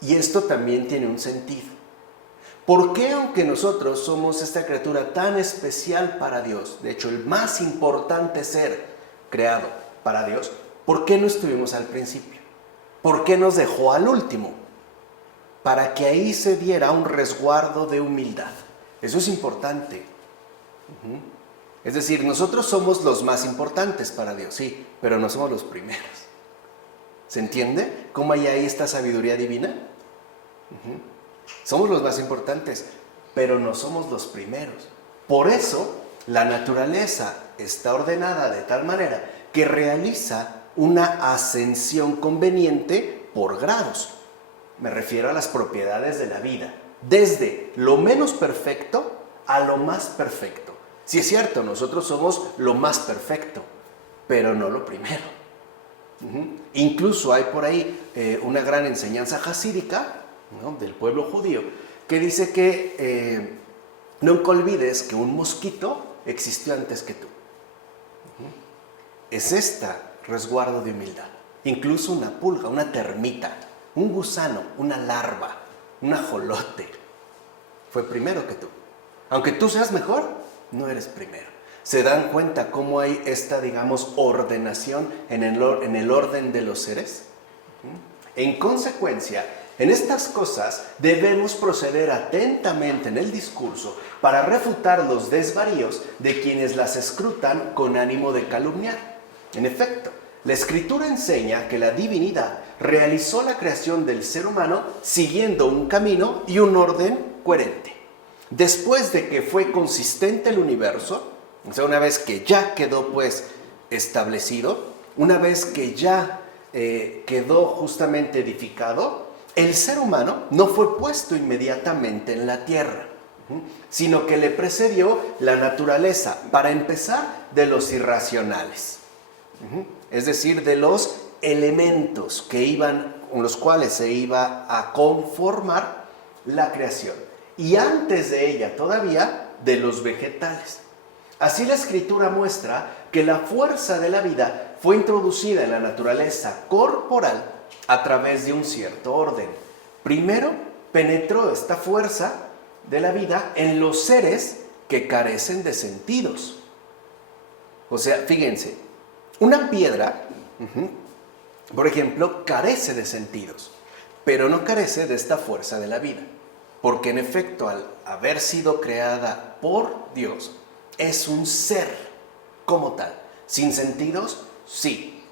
Y esto también tiene un sentido. ¿Por qué, aunque nosotros somos esta criatura tan especial para Dios, de hecho el más importante ser creado para Dios, por qué no estuvimos al principio? ¿Por qué nos dejó al último? Para que ahí se diera un resguardo de humildad. Eso es importante. Es decir, nosotros somos los más importantes para Dios, sí, pero no somos los primeros. ¿Se entiende cómo hay ahí esta sabiduría divina? Somos los más importantes, pero no somos los primeros. Por eso, la naturaleza está ordenada de tal manera que realiza una ascensión conveniente por grados. Me refiero a las propiedades de la vida, desde lo menos perfecto a lo más perfecto. Sí es cierto, nosotros somos lo más perfecto, pero no lo primero. Incluso hay por ahí una gran enseñanza jasídica, ¿no?, del pueblo judío, que dice que nunca olvides que un mosquito existió antes que tú. Es resguardo de humildad. Incluso una pulga, una termita, un gusano, una larva, un ajolote, fue primero que tú. Aunque tú seas mejor, no eres primero. ¿Se dan cuenta cómo hay esta, digamos, ordenación en el orden de los seres? En consecuencia, en estas cosas debemos proceder atentamente en el discurso para refutar los desvaríos de quienes las escrutan con ánimo de calumniar. En efecto, La Escritura enseña que la divinidad realizó la creación del ser humano siguiendo un camino y un orden coherente. Después de que fue consistente el universo, o sea, una vez que ya quedó pues establecido, una vez que ya quedó justamente edificado, el ser humano no fue puesto inmediatamente en la tierra, sino que le precedió la naturaleza, para empezar, de los irracionales, es decir, de los elementos con los cuales se iba a conformar la creación, y antes de ella todavía de los vegetales. Así la Escritura muestra que la fuerza de la vida fue introducida en la naturaleza corporal a través de un cierto orden. Primero penetró esta fuerza de la vida en los seres que carecen de sentidos. O sea, fíjense, una piedra, por ejemplo, carece de sentidos, pero no carece de esta fuerza de la vida, porque en efecto, al haber sido creada por Dios, es un ser como tal. Sin sentidos, sí,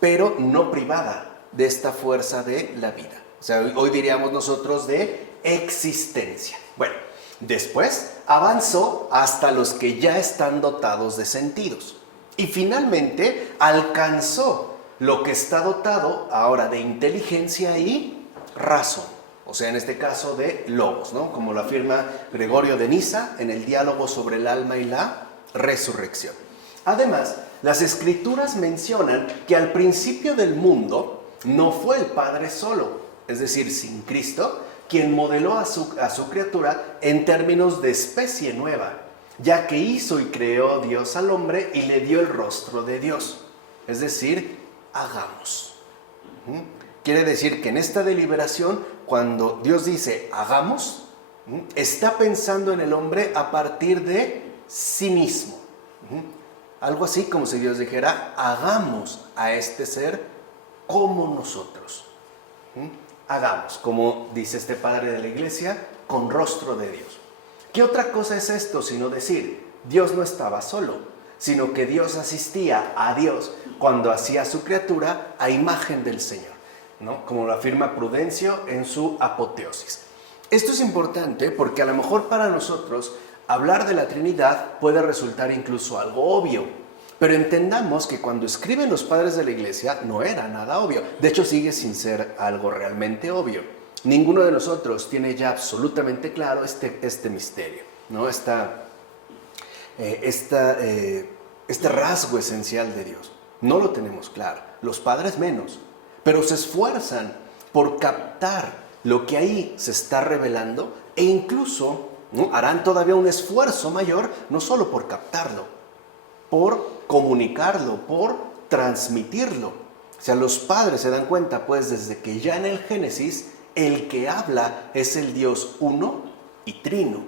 pero no privada de esta fuerza de la vida. O sea, hoy diríamos nosotros de existencia. Bueno, después avanzó hasta los que ya están dotados de sentidos. Y finalmente alcanzó lo que está dotado ahora de inteligencia y razón. O sea, en este caso de logos, ¿no? Como lo afirma Gregorio de Niza en el diálogo sobre el alma y la resurrección. Además, las Escrituras mencionan que al principio del mundo no fue el Padre solo, es decir, sin Cristo, quien modeló a su criatura en términos de especie nueva, ya que hizo y creó Dios al hombre y le dio el rostro de Dios, es decir, hagamos. Quiere decir que en esta deliberación, cuando Dios dice hagamos, está pensando en el hombre a partir de sí mismo. Algo así como si Dios dijera, hagamos a este ser como nosotros. Hagamos, como dice este padre de la iglesia, con rostro de Dios. ¿Qué otra cosa es esto sino decir, Dios no estaba solo, sino que Dios asistía a Dios cuando hacía a su criatura a imagen del Señor, ¿no? Como lo afirma Prudencio en su Apoteosis. Esto es importante porque a lo mejor para nosotros hablar de la Trinidad puede resultar incluso algo obvio, pero entendamos que cuando escriben los padres de la iglesia no era nada obvio. De hecho, sigue sin ser algo realmente obvio. Ninguno de nosotros tiene ya absolutamente claro este misterio, ¿no? Este rasgo esencial de Dios. No lo tenemos claro. Los padres menos, pero se esfuerzan por captar lo que ahí se está revelando e incluso, ¿no?, harán todavía un esfuerzo mayor, no solo por captarlo, por comunicarlo, por transmitirlo. O sea, los padres se dan cuenta, pues, desde que ya en el Génesis, el que habla es el Dios uno y trino,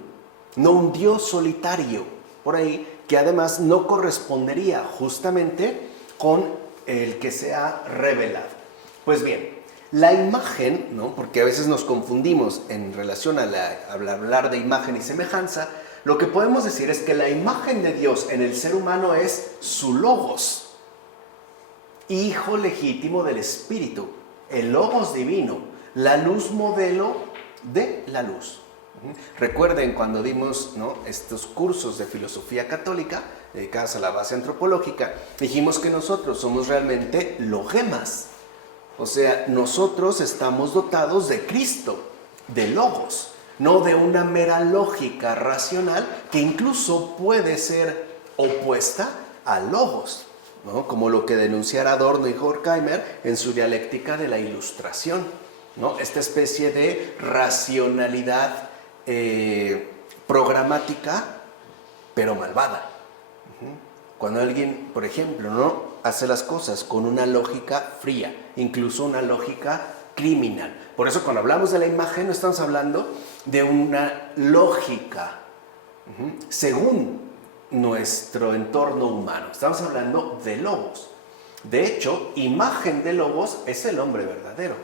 no un Dios solitario, por ahí, que además no correspondería justamente con el que se ha revelado. Pues bien, la imagen, ¿no?, porque a veces nos confundimos en relación a hablar de imagen y semejanza, lo que podemos decir es que la imagen de Dios en el ser humano es su logos, hijo legítimo del Espíritu, el logos divino, la luz modelo de la luz. Recuerden cuando dimos, ¿no?, estos cursos de filosofía católica dedicados a la base antropológica, dijimos que nosotros somos realmente logemas, o sea, nosotros estamos dotados de Cristo, de logos, no de una mera lógica racional que incluso puede ser opuesta a logos, ¿no?, como lo que denunciara Adorno y Horkheimer en su dialéctica de la Ilustración, ¿no?, esta especie de racionalidad programática, pero malvada. Cuando alguien, por ejemplo, ¿no?, hace las cosas con una lógica fría, incluso una lógica criminal. Por eso cuando hablamos de la imagen no estamos hablando de una lógica según nuestro entorno humano, estamos hablando de logos. De hecho, imagen de logos es el hombre verdadero,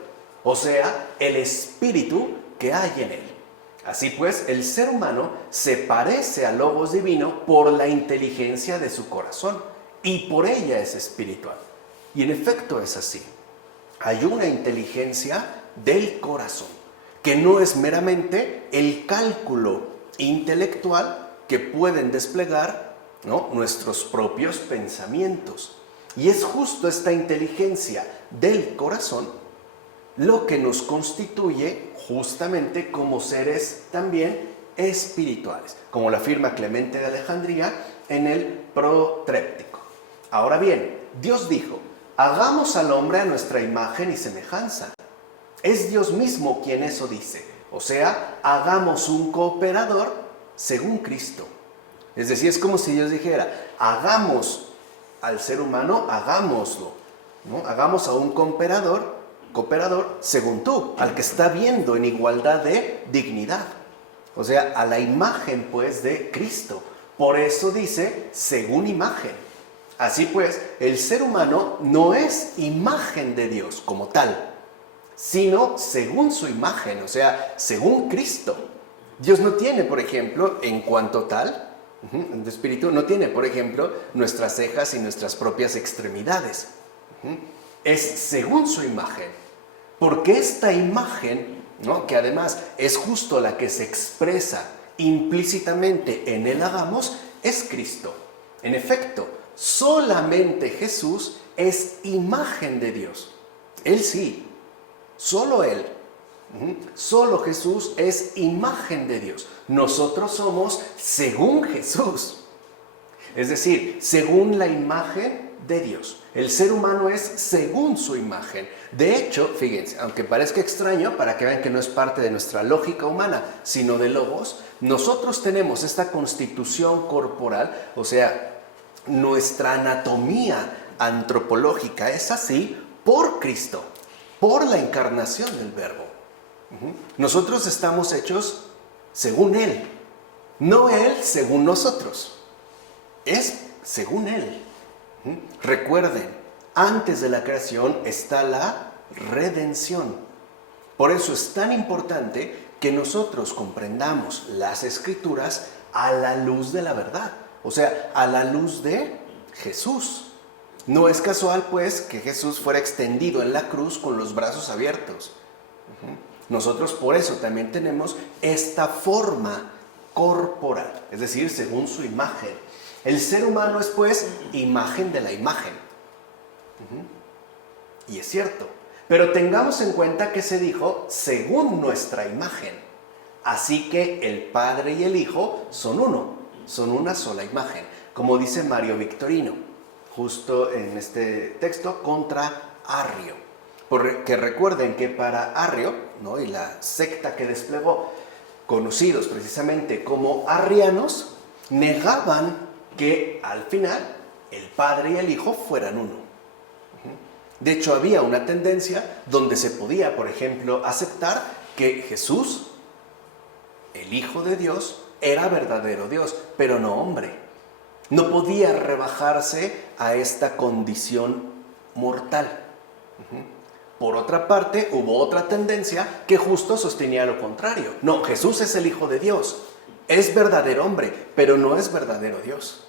o sea, el espíritu que hay en él. Así pues, el ser humano se parece al logos divino por la inteligencia de su corazón y por ella es espiritual. Y en efecto es así. Hay una inteligencia del corazón, que no es meramente el cálculo intelectual que pueden desplegar, ¿no?, nuestros propios pensamientos. Y es justo esta inteligencia del corazón lo que nos constituye justamente como seres también espirituales, como lo afirma Clemente de Alejandría en el Protréptico. Ahora bien, Dios dijo: hagamos al hombre a nuestra imagen y semejanza. Es Dios mismo quien eso dice. O sea, hagamos un cooperador según Cristo. Es decir, es como si Dios dijera: hagamos al ser humano, hagámoslo, ¿no? Hagamos a un cooperador según tú, al que está viendo en igualdad de dignidad. O sea, a la imagen pues de Cristo. Por eso dice según imagen. Así pues, el ser humano no es imagen de Dios como tal, sino según su imagen, o sea, según Cristo. Dios no tiene, por ejemplo, en cuanto tal, de espíritu, no tiene, por ejemplo, nuestras cejas y nuestras propias extremidades. Es según su imagen, porque esta imagen, ¿no?, que además es justo la que se expresa implícitamente en el hagamos, es Cristo. En efecto, solamente Jesús es imagen de Dios. Él sí, solo Él. Solo Jesús es imagen de Dios. Nosotros somos según Jesús. Es decir, según la imagen de Dios. El ser humano es según su imagen. De hecho, fíjense, aunque parezca extraño, para que vean que no es parte de nuestra lógica humana, sino de Logos, nosotros tenemos esta constitución corporal, o sea, nuestra anatomía antropológica es así por Cristo, por la encarnación del Verbo. Nosotros estamos hechos según Él, no Él según nosotros, es según Él. Recuerden, antes de la creación está la redención. Por eso es tan importante que nosotros comprendamos las Escrituras a la luz de la verdad, o sea, a la luz de Jesús. No es casual, pues, que Jesús fuera extendido en la cruz con los brazos abiertos. Nosotros por eso también tenemos esta forma corporal, es decir, según su imagen. El ser humano es, pues, imagen de la imagen. Y es cierto. Pero tengamos en cuenta que se dijo según nuestra imagen. Así que el Padre y el Hijo son uno, son una sola imagen. Como dice Mario Victorino, justo en este texto, contra Arrio. Porque recuerden que para Arrio, ¿no?, y la secta que desplegó, conocidos precisamente como arrianos, negaban que al final el Padre y el Hijo fueran uno. De hecho, había una tendencia donde se podía, por ejemplo, aceptar que Jesús, el Hijo de Dios, era verdadero Dios, pero no hombre. No podía rebajarse a esta condición mortal. Por otra parte, hubo otra tendencia que justo sostenía lo contrario. No, Jesús es el Hijo de Dios, es verdadero hombre, pero no es verdadero Dios.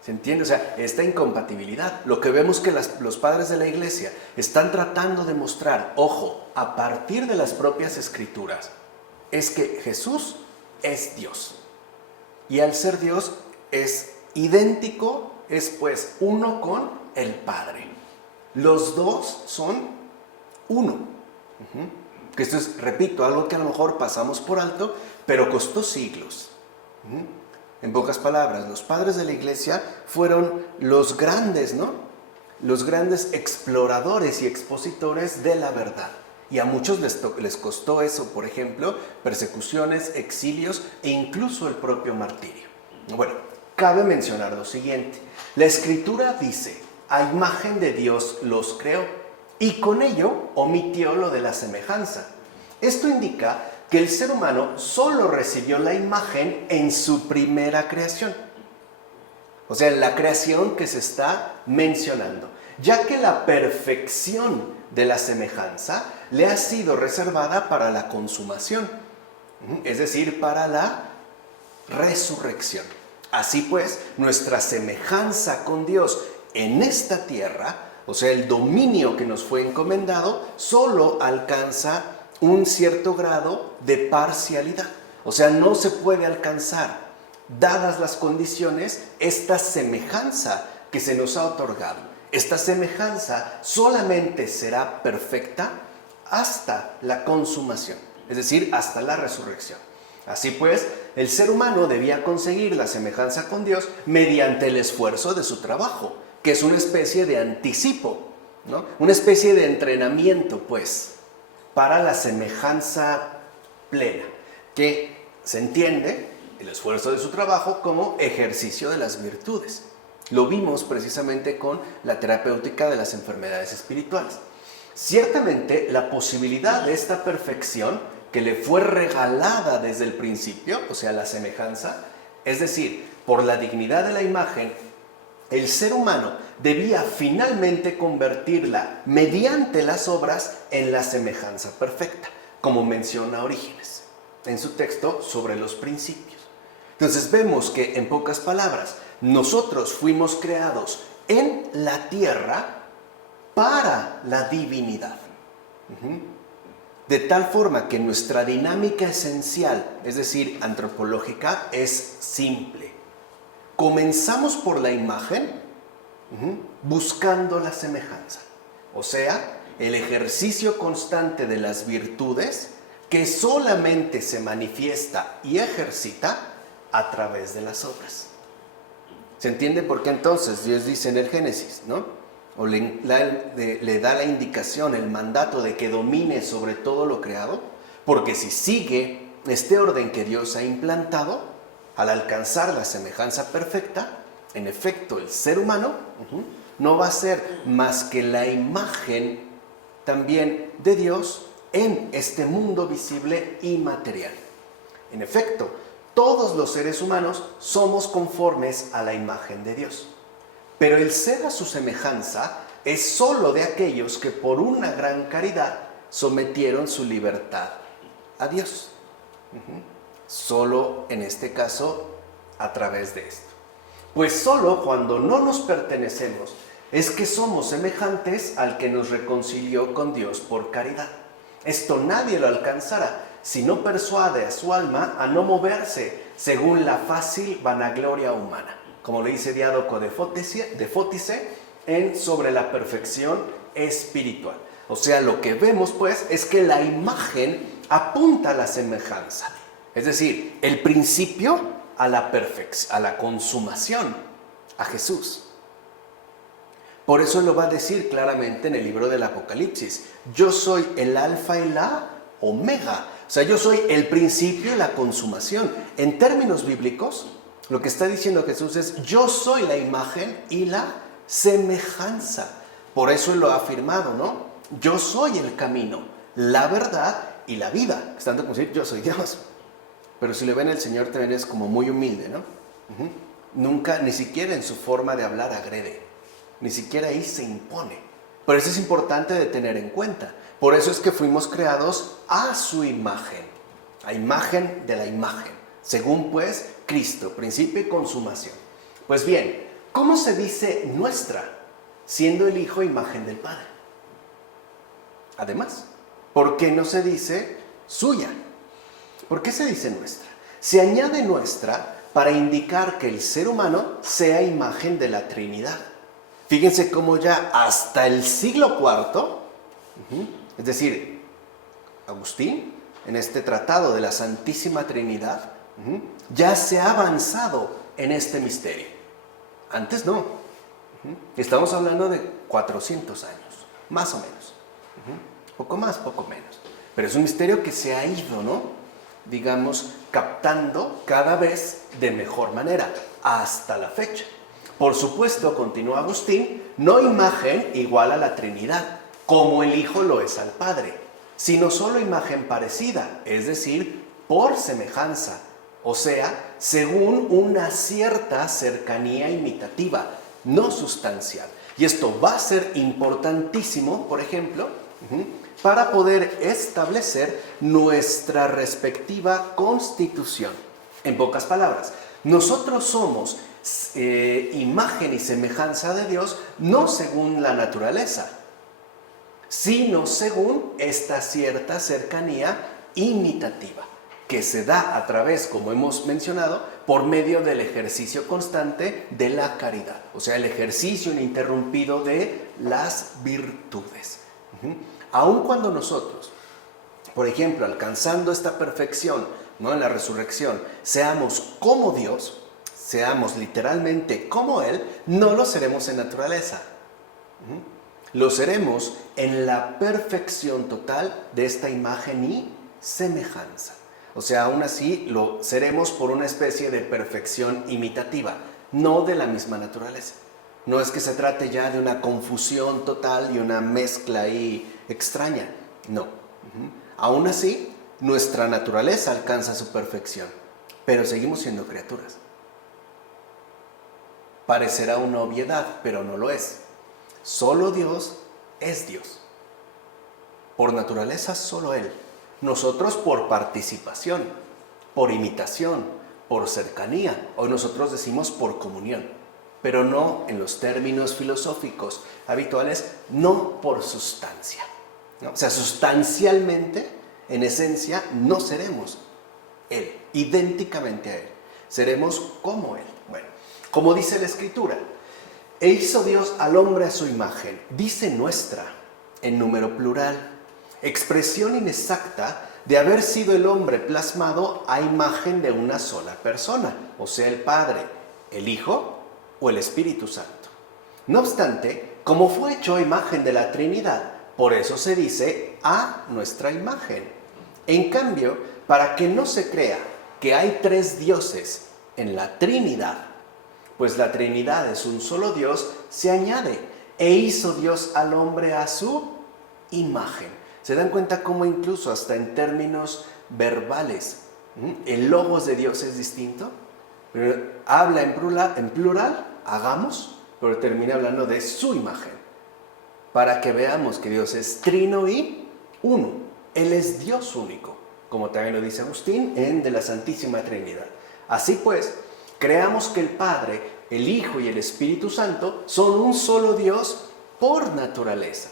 ¿Se entiende? O sea, esta incompatibilidad. Lo que vemos que los padres de la Iglesia están tratando de mostrar, ojo, a partir de las propias Escrituras, es que Jesús es Dios. Y al ser Dios es idéntico, es pues uno con el Padre. Los dos son uno. Que esto es, repito, algo que a lo mejor pasamos por alto, pero costó siglos. En pocas palabras, los padres de la Iglesia fueron los grandes, ¿no?, los grandes exploradores y expositores de la verdad. Y a muchos les costó eso, por ejemplo, persecuciones, exilios e incluso el propio martirio. Bueno, cabe mencionar lo siguiente. La Escritura dice: a imagen de Dios los creó, y con ello omitió lo de la semejanza. Esto indica que el ser humano solo recibió la imagen en su primera creación. O sea, en la creación que se está mencionando, ya que la perfección de la semejanza le ha sido reservada para la consumación, es decir, para la resurrección. Así pues, nuestra semejanza con Dios en esta tierra o sea, el dominio que nos fue encomendado, solo alcanza un cierto grado de parcialidad. O sea, no se puede alcanzar, dadas las condiciones, esta semejanza que se nos ha otorgado. Esta semejanza solamente será perfecta hasta la consumación, es decir, hasta la resurrección. Así pues, el ser humano debía conseguir la semejanza con Dios mediante el esfuerzo de su trabajo, que es una especie de anticipo, ¿no? Una especie de entrenamiento, pues, para la semejanza plena, que se entiende el esfuerzo de su trabajo como ejercicio de las virtudes. Lo vimos precisamente con la terapéutica de las enfermedades espirituales. Ciertamente, la posibilidad de esta perfección que le fue regalada desde el principio, o sea, la semejanza, es decir, por la dignidad de la imagen, el ser humano debía finalmente convertirla mediante las obras en la semejanza perfecta, como menciona Orígenes en su texto sobre los principios. Entonces vemos que, en pocas palabras, nosotros fuimos creados en la tierra para la divinidad. De tal forma que nuestra dinámica esencial, es decir, antropológica, es simple. Comenzamos por la imagen, buscando la semejanza. O sea, el ejercicio constante de las virtudes que solamente se manifiesta y ejercita a través de las obras. ¿Se entiende por qué entonces Dios dice en el Génesis, ¿no? O le da la indicación, el mandato de que domine sobre todo lo creado? Porque si sigue este orden que Dios ha implantado, al alcanzar la semejanza perfecta, en efecto, el ser humano no va a ser más que la imagen también de Dios en este mundo visible y material. En efecto, todos los seres humanos somos conformes a la imagen de Dios. Pero el ser a su semejanza es solo de aquellos que por una gran caridad sometieron su libertad a Dios. Solo en este caso a través de esto. Pues solo cuando no nos pertenecemos es que somos semejantes al que nos reconcilió con Dios por caridad. Esto nadie lo alcanzará si no persuade a su alma a no moverse según la fácil vanagloria humana, como le dice Diádoco de Fótice en Sobre la perfección espiritual. O sea, lo que vemos pues es que la imagen apunta a la semejanza, es decir, el principio a la perfección, a la consumación, a Jesús. Por eso lo va a decir claramente en el libro del Apocalipsis: yo soy el alfa y la omega. O sea, yo soy el principio y la consumación. En términos bíblicos, lo que está diciendo Jesús es: yo soy la imagen y la semejanza. Por eso Él lo ha afirmado, ¿no? Yo soy el camino, la verdad y la vida. Estando como decir, yo soy Dios. Pero si le ven, el Señor también es como muy humilde, ¿no? Nunca, ni siquiera en su forma de hablar agrede. Ni siquiera ahí se impone. Pero eso es importante de tener en cuenta. Por eso es que fuimos creados a su imagen. A imagen de la imagen. Según pues Cristo, principio y consumación. Pues bien, ¿cómo se dice nuestra, siendo el Hijo imagen del Padre? Además, ¿por qué no se dice suya? ¿Por qué se dice nuestra? Se añade nuestra para indicar que el ser humano sea imagen de la Trinidad. Fíjense cómo ya hasta el siglo IV, es decir, Agustín, en este tratado de la Santísima Trinidad, ya se ha avanzado en este misterio. Antes no. Estamos hablando de 400 años, más o menos. Poco más, poco menos. Pero es un misterio que se ha ido, ¿no? Digamos, captando cada vez de mejor manera, hasta la fecha. Por supuesto, continúa Agustín, no imagen igual a la Trinidad, como el Hijo lo es al Padre, sino solo imagen parecida, es decir, por semejanza, o sea, según una cierta cercanía imitativa, no sustancial. Y esto va a ser importantísimo, por ejemplo, para poder establecer nuestra respectiva constitución. En pocas palabras, nosotros somos imagen y semejanza de Dios, no según la naturaleza, sino según esta cierta cercanía imitativa, que se da a través, como hemos mencionado, por medio del ejercicio constante de la caridad, o sea, el ejercicio ininterrumpido de las virtudes. Aun cuando nosotros, por ejemplo, alcanzando esta perfección, ¿no?, en la resurrección, seamos como Dios, seamos literalmente como Él, no lo seremos en naturaleza. Lo seremos en la perfección total de esta imagen y semejanza. O sea, aún así lo seremos por una especie de perfección imitativa, no de la misma naturaleza. No es que se trate ya de una confusión total y una mezcla ahí extraña, no. Aún así, nuestra naturaleza alcanza su perfección, pero seguimos siendo criaturas. Parecerá una obviedad, pero no lo es. Solo Dios es Dios. Por naturaleza, solo Él. Nosotros por participación, por imitación, por cercanía. Hoy nosotros decimos por comunión, pero no en los términos filosóficos habituales, no por sustancia, ¿no? O sea, sustancialmente, en esencia, no seremos Él, idénticamente a Él. Seremos como Él. Bueno, como dice la Escritura, e hizo Dios al hombre a su imagen, dice nuestra, en número plural, expresión inexacta de haber sido el hombre plasmado a imagen de una sola persona, o sea, el Padre, el Hijo o el Espíritu Santo. No obstante, como fue hecho a imagen de la Trinidad, por eso se dice a nuestra imagen. En cambio, para que no se crea que hay tres dioses en la Trinidad, pues la Trinidad es un solo Dios, se añade, e hizo Dios al hombre a su imagen. ¿Se dan cuenta cómo incluso hasta en términos verbales, el logos de Dios es distinto? Habla en plural, hagamos, pero termina hablando de su imagen, para que veamos que Dios es trino y uno. Él es Dios único, como también lo dice Agustín en De la Santísima Trinidad. Así pues, creamos que el Padre, el Hijo y el Espíritu Santo son un solo Dios por naturaleza.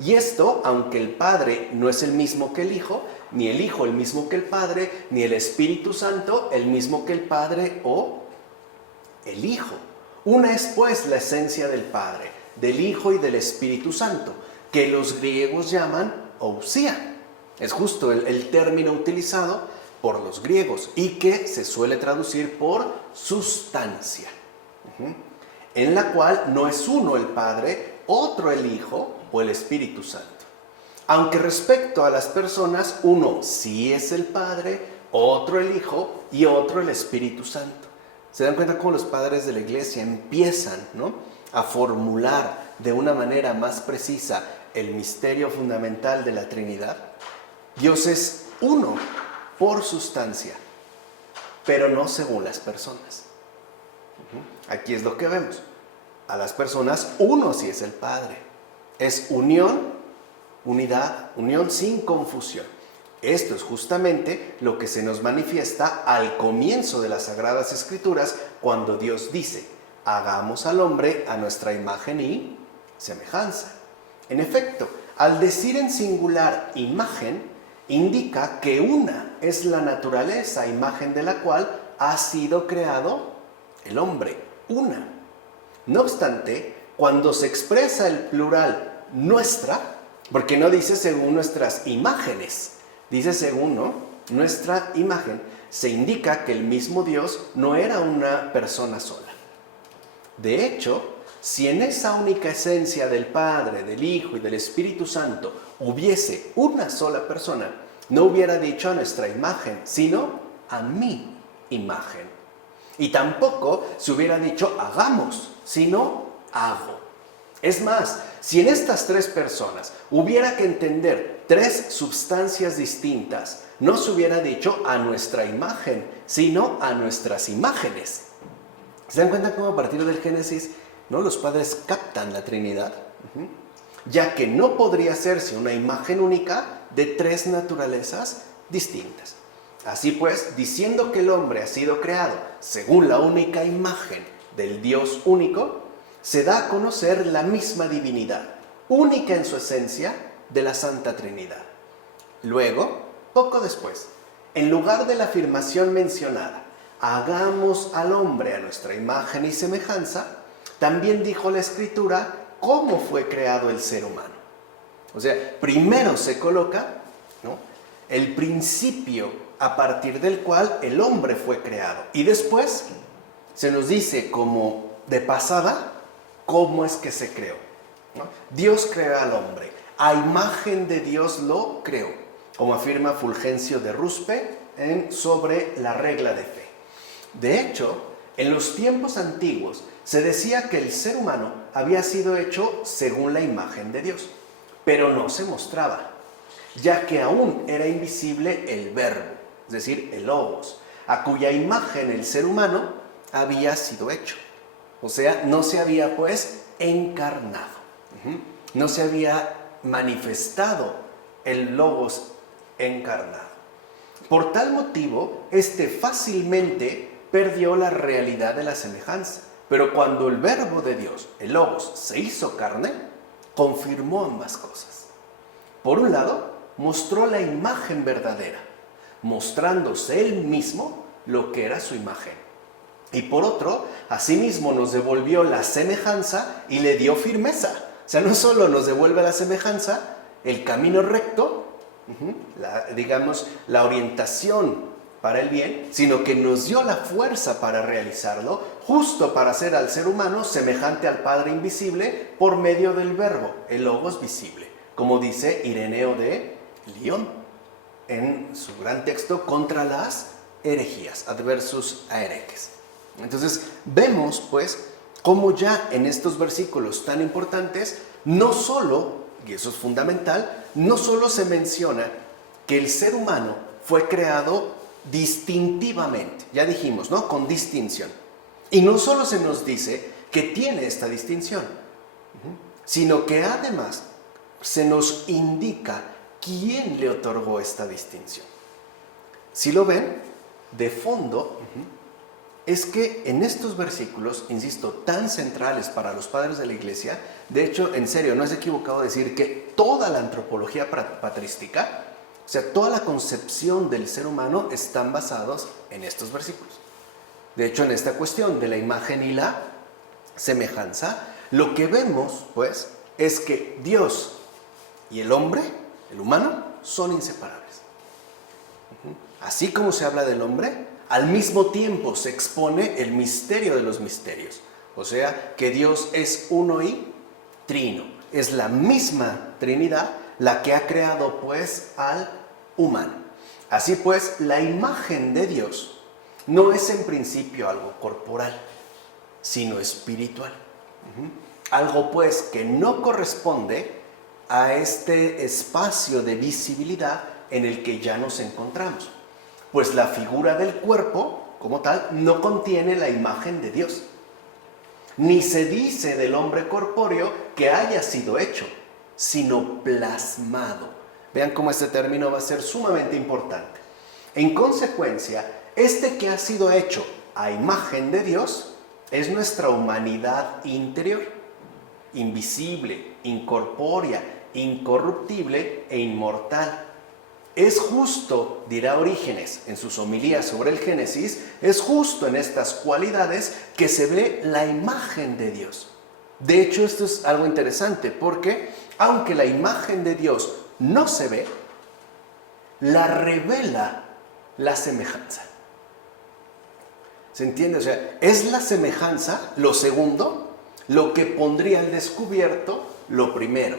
Y esto, aunque el Padre no es el mismo que el Hijo, ni el Hijo el mismo que el Padre, ni el Espíritu Santo el mismo que el Padre o el Hijo. Una es pues la esencia del Padre, del Hijo y del Espíritu Santo, que los griegos llaman ousia. Es justo el término utilizado por los griegos y que se suele traducir por sustancia, en la cual no es uno el Padre, otro el Hijo o el Espíritu Santo. Aunque respecto a las personas, uno sí es el Padre, otro el Hijo y otro el Espíritu Santo. ¿Se dan cuenta cómo los padres de la Iglesia empiezan, ¿no?, a formular de una manera más precisa el misterio fundamental de la Trinidad? Dios es uno por sustancia, pero no según las personas. Aquí es lo que vemos. A las personas, uno sí es el Padre. Es unión, unidad, unión sin confusión. Esto es justamente lo que se nos manifiesta al comienzo de las Sagradas Escrituras, cuando Dios dice, hagamos al hombre a nuestra imagen y semejanza. En efecto, al decir en singular imagen, indica que una es la naturaleza, imagen de la cual ha sido creado el hombre, una. No obstante, cuando se expresa el plural nuestra, porque no dice según nuestras imágenes, dice según, ¿no?, nuestra imagen, se indica que el mismo Dios no era una persona sola. De hecho, si en esa única esencia del Padre, del Hijo y del Espíritu Santo hubiese una sola persona, no hubiera dicho a nuestra imagen, sino a mi imagen. Y tampoco se hubiera dicho hagamos, sino hago. Es más, si en estas tres personas hubiera que entender tres sustancias distintas, no se hubiera dicho a nuestra imagen, sino a nuestras imágenes. ¿Se dan cuenta cómo a partir del Génesis, ¿no?, los padres captan la Trinidad? Ya que no podría hacerse una imagen única de tres naturalezas distintas. Así pues, diciendo que el hombre ha sido creado según la única imagen del Dios único, se da a conocer la misma divinidad, única en su esencia, de la Santa Trinidad. Luego, poco después, en lugar de la afirmación mencionada, hagamos al hombre a nuestra imagen y semejanza, también dijo la Escritura cómo fue creado el ser humano. O sea, primero se coloca, ¿no?, el principio a partir del cual el hombre fue creado. Y después se nos dice como de pasada cómo es que se creó, ¿no? Dios creó al hombre, a imagen de Dios lo creó, como afirma Fulgencio de Ruspe sobre la regla de fe. De hecho, en los tiempos antiguos se decía que el ser humano había sido hecho según la imagen de Dios, pero no se mostraba, ya que aún era invisible el verbo, es decir, el logos, a cuya imagen el ser humano había sido hecho. O sea, no se había pues encarnado, no se había manifestado el logos encarnado. Por tal motivo, este fácilmente perdió la realidad de la semejanza, pero cuando el verbo de Dios, el logos, se hizo carne, confirmó ambas cosas. Por un lado, mostró la imagen verdadera, mostrándose él mismo lo que era su imagen. Y por otro, asimismo nos devolvió la semejanza y le dio firmeza. O sea, no solo nos devuelve la semejanza, el camino recto, la orientación para el bien, sino que nos dio la fuerza para realizarlo, justo para hacer al ser humano semejante al Padre invisible por medio del verbo, el logos visible, como dice Ireneo de Lyon en su gran texto contra las herejías, Adversus a Herejes. Entonces vemos pues cómo ya en estos versículos tan importantes, no solo, y eso es fundamental, no solo se menciona que el ser humano fue creado distintivamente, ya dijimos, ¿no?, con distinción, y no solo se nos dice que tiene esta distinción, sino que además se nos indica quién le otorgó esta distinción. Si lo ven, de fondo, es que en estos versículos, insisto, tan centrales para los padres de la Iglesia, de hecho, en serio, no es equivocado decir que toda la antropología patrística, o sea, toda la concepción del ser humano, están basados en estos versículos. De hecho, en esta cuestión de la imagen y la semejanza, lo que vemos, pues, es que Dios y el hombre, el humano, son inseparables. Así como se habla del hombre, al mismo tiempo se expone el misterio de los misterios. O sea, que Dios es uno y trino. Es la misma Trinidad la que ha creado, pues, al humano. Así pues, la imagen de Dios no es en principio algo corporal, sino espiritual. Algo, pues, que no corresponde a este espacio de visibilidad en el que ya nos encontramos. Pues la figura del cuerpo, como tal, no contiene la imagen de Dios. Ni se dice del hombre corpóreo que haya sido hecho, sino plasmado. Vean cómo este término va a ser sumamente importante. En consecuencia, este que ha sido hecho a imagen de Dios es nuestra humanidad interior, invisible, incorpórea, incorruptible e inmortal. Es justo, dirá Orígenes en sus homilías sobre el Génesis, es justo en estas cualidades que se ve la imagen de Dios. De hecho, esto es algo interesante porque, aunque la imagen de Dios no se ve, la revela la semejanza. ¿Se entiende? O sea, es la semejanza, lo segundo, lo que pondría al descubierto lo primero.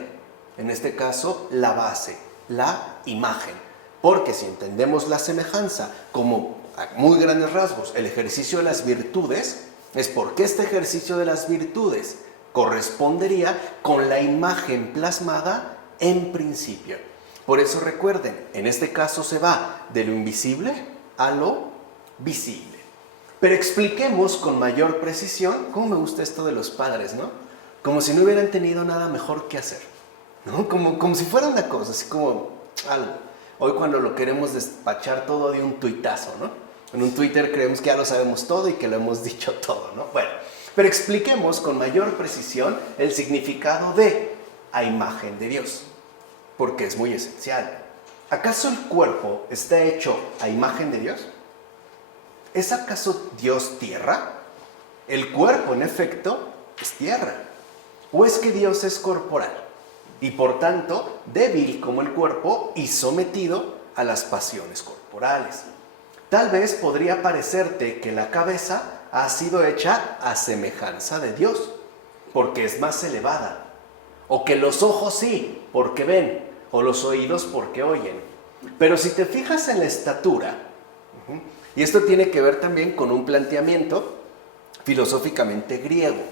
En este caso, la base, la imagen. Porque si entendemos la semejanza como, a muy grandes rasgos, el ejercicio de las virtudes, es porque este ejercicio de las virtudes correspondería con la imagen plasmada en principio. Por eso recuerden, en este caso se va de lo invisible a lo visible. Pero expliquemos con mayor precisión, cómo me gusta esto de los padres, ¿no? Como si no hubieran tenido nada mejor que hacer, ¿no? Como si fuera una cosa, así como algo. Hoy cuando lo queremos despachar todo de un tuitazo, ¿no? En un Twitter creemos que ya lo sabemos todo y que lo hemos dicho todo, ¿no? Bueno, Pero expliquemos con mayor precisión el significado de a imagen de Dios, porque es muy esencial. ¿Acaso el cuerpo está hecho a imagen de Dios? ¿Es acaso Dios tierra? El cuerpo, en efecto, es tierra. ¿O es que Dios es corporal y por tanto débil como el cuerpo y sometido a las pasiones corporales? Tal vez podría parecerte que la cabeza ha sido hecha a semejanza de Dios, porque es más elevada. O que los ojos sí, porque ven, o los oídos porque oyen. Pero si te fijas en la estatura, y esto tiene que ver también con un planteamiento filosóficamente griego,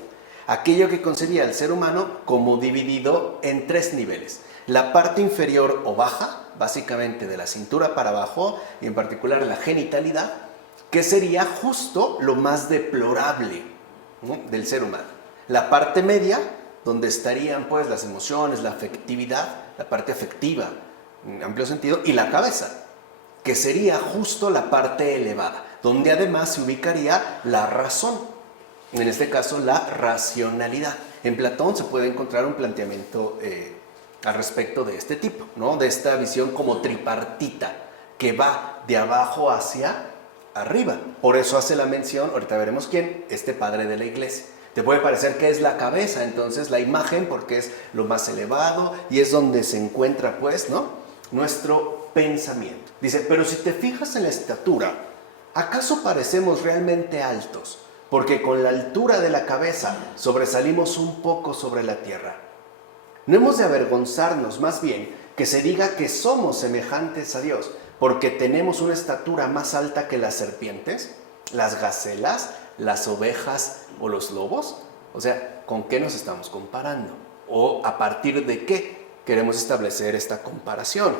aquello que concebía al ser humano como dividido en 3 niveles. La parte inferior o baja, básicamente de la cintura para abajo, y en particular la genitalidad, que sería justo lo más deplorable, ¿no?, del ser humano. La parte media, donde estarían pues las emociones, la afectividad, la parte afectiva, en amplio sentido, y la cabeza, que sería justo la parte elevada, donde además se ubicaría la razón, en este caso la racionalidad. En Platón se puede encontrar un planteamiento al respecto de este tipo, ¿no?, de esta visión como tripartita, que va de abajo hacia arriba. Por eso hace la mención, ahorita veremos quién, este padre de la iglesia. Te puede parecer que es la cabeza, entonces la imagen, porque es lo más elevado y es donde se encuentra, pues, ¿no?, nuestro pensamiento. Dice, pero si te fijas en la estatura, ¿acaso parecemos realmente altos? Porque con la altura de la cabeza sobresalimos un poco sobre la tierra. No hemos de avergonzarnos, más bien, que se diga que somos semejantes a Dios, porque tenemos una estatura más alta que las serpientes, las gacelas, las ovejas o los lobos. O sea, ¿con qué nos estamos comparando? ¿O a partir de qué queremos establecer esta comparación?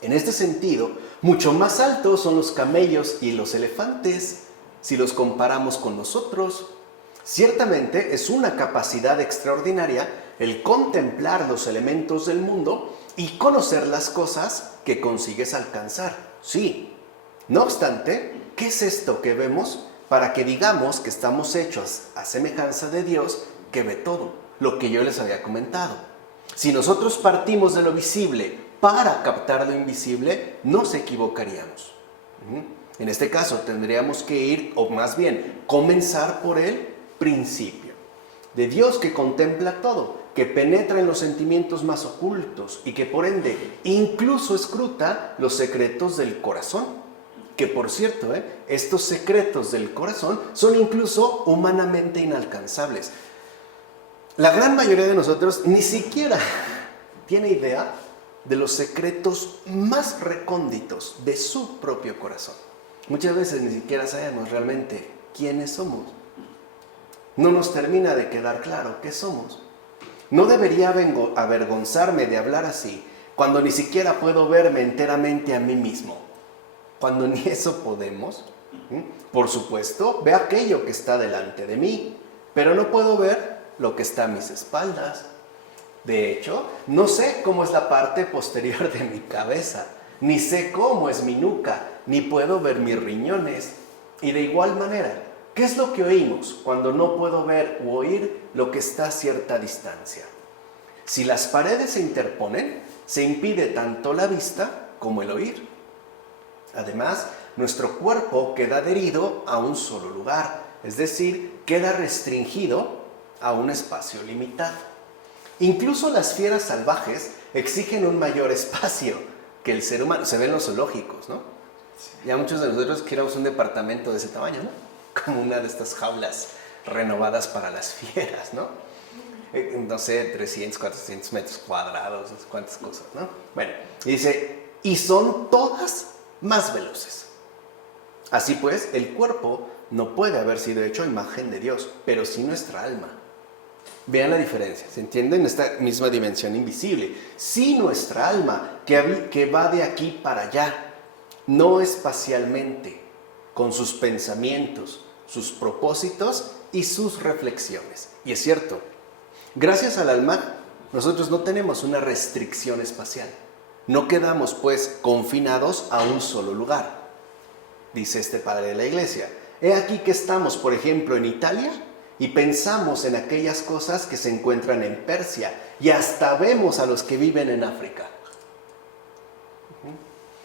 En este sentido, mucho más altos son los camellos y los elefantes si los comparamos con nosotros. Ciertamente es una capacidad extraordinaria el contemplar los elementos del mundo y conocer las cosas que consigues alcanzar. Sí. No obstante, ¿qué es esto que vemos para que digamos que estamos hechos a semejanza de Dios que ve todo? Lo que yo les había comentado. Si nosotros partimos de lo visible para captar lo invisible, nos equivocaríamos. En este caso tendríamos que ir, o más bien, comenzar por el principio. De Dios que contempla todo, que penetra en los sentimientos más ocultos y que por ende incluso escruta los secretos del corazón. Que por cierto, estos secretos del corazón son incluso humanamente inalcanzables. La gran mayoría de nosotros ni siquiera tiene idea de los secretos más recónditos de su propio corazón. Muchas veces ni siquiera sabemos realmente quiénes somos. No nos termina de quedar claro qué somos. No debería avergonzarme de hablar así cuando ni siquiera puedo verme enteramente a mí mismo. Cuando ni eso podemos, por supuesto, veo aquello que está delante de mí, pero no puedo ver lo que está a mis espaldas. De hecho, no sé cómo es la parte posterior de mi cabeza, ni sé cómo es mi nuca, ni puedo ver mis riñones. Y de igual manera, ¿qué es lo que oímos cuando no puedo ver u oír lo que está a cierta distancia? Si las paredes se interponen, se impide tanto la vista como el oír. Además, nuestro cuerpo queda adherido a un solo lugar, es decir, queda restringido a un espacio limitado. Incluso las fieras salvajes exigen un mayor espacio que el ser humano. Se ven los zoológicos, ¿no? Ya muchos de nosotros queremos un departamento de ese tamaño, ¿no? Como una de estas jaulas renovadas para las fieras, ¿no? No sé, 300, 400 metros cuadrados, no sé cuántas cosas, ¿no? Bueno, y dice, y son todas más veloces. Así pues, el cuerpo no puede haber sido hecho a imagen de Dios, pero sí nuestra alma. Vean la diferencia, ¿se entiende? En esta misma dimensión invisible. Sí nuestra alma, que va de aquí para allá, no espacialmente, con sus pensamientos, sus propósitos y sus reflexiones. Y es cierto, gracias al alma, nosotros no tenemos una restricción espacial. No quedamos, pues, confinados a un solo lugar. Dice este padre de la iglesia, he aquí que estamos, por ejemplo, en Italia, y pensamos en aquellas cosas que se encuentran en Persia y hasta vemos a los que viven en África.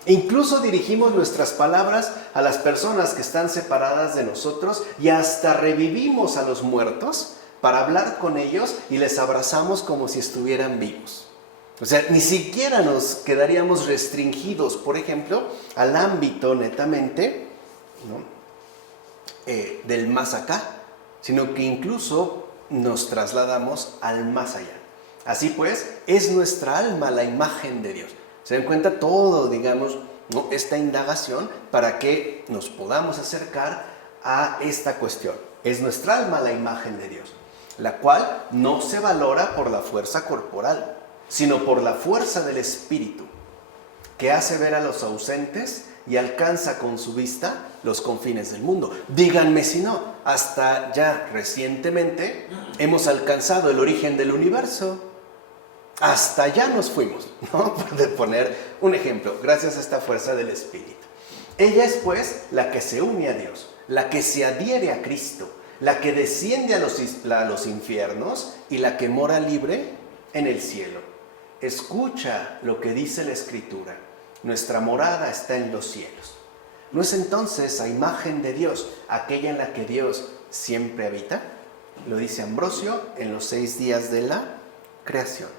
Incluso dirigimos nuestras palabras a las personas que están separadas de nosotros y hasta revivimos a los muertos para hablar con ellos y les abrazamos como si estuvieran vivos. O sea, ni siquiera nos quedaríamos restringidos, por ejemplo, al ámbito netamente, ¿no?, del más acá, sino que incluso nos trasladamos al más allá. Así pues, es nuestra alma la imagen de Dios. Se dan cuenta todo, digamos, ¿no?, esta indagación para que nos podamos acercar a esta cuestión. Es nuestra alma la imagen de Dios, la cual no se valora por la fuerza corporal, sino por la fuerza del Espíritu, que hace ver a los ausentes y alcanza con su vista los confines del mundo. Díganme si no, hasta ya recientemente hemos alcanzado el origen del universo. Hasta allá nos fuimos, ¿no? Por poner un ejemplo, gracias a esta fuerza del Espíritu. Ella es pues la que se une a Dios, la que se adhiere a Cristo, la que desciende a los infiernos y la que mora libre en el cielo. Escucha lo que dice la Escritura: nuestra morada está en los cielos. ¿No es entonces a imagen de Dios aquella en la que Dios siempre habita? Lo dice Ambrosio en los 6 días de la creación.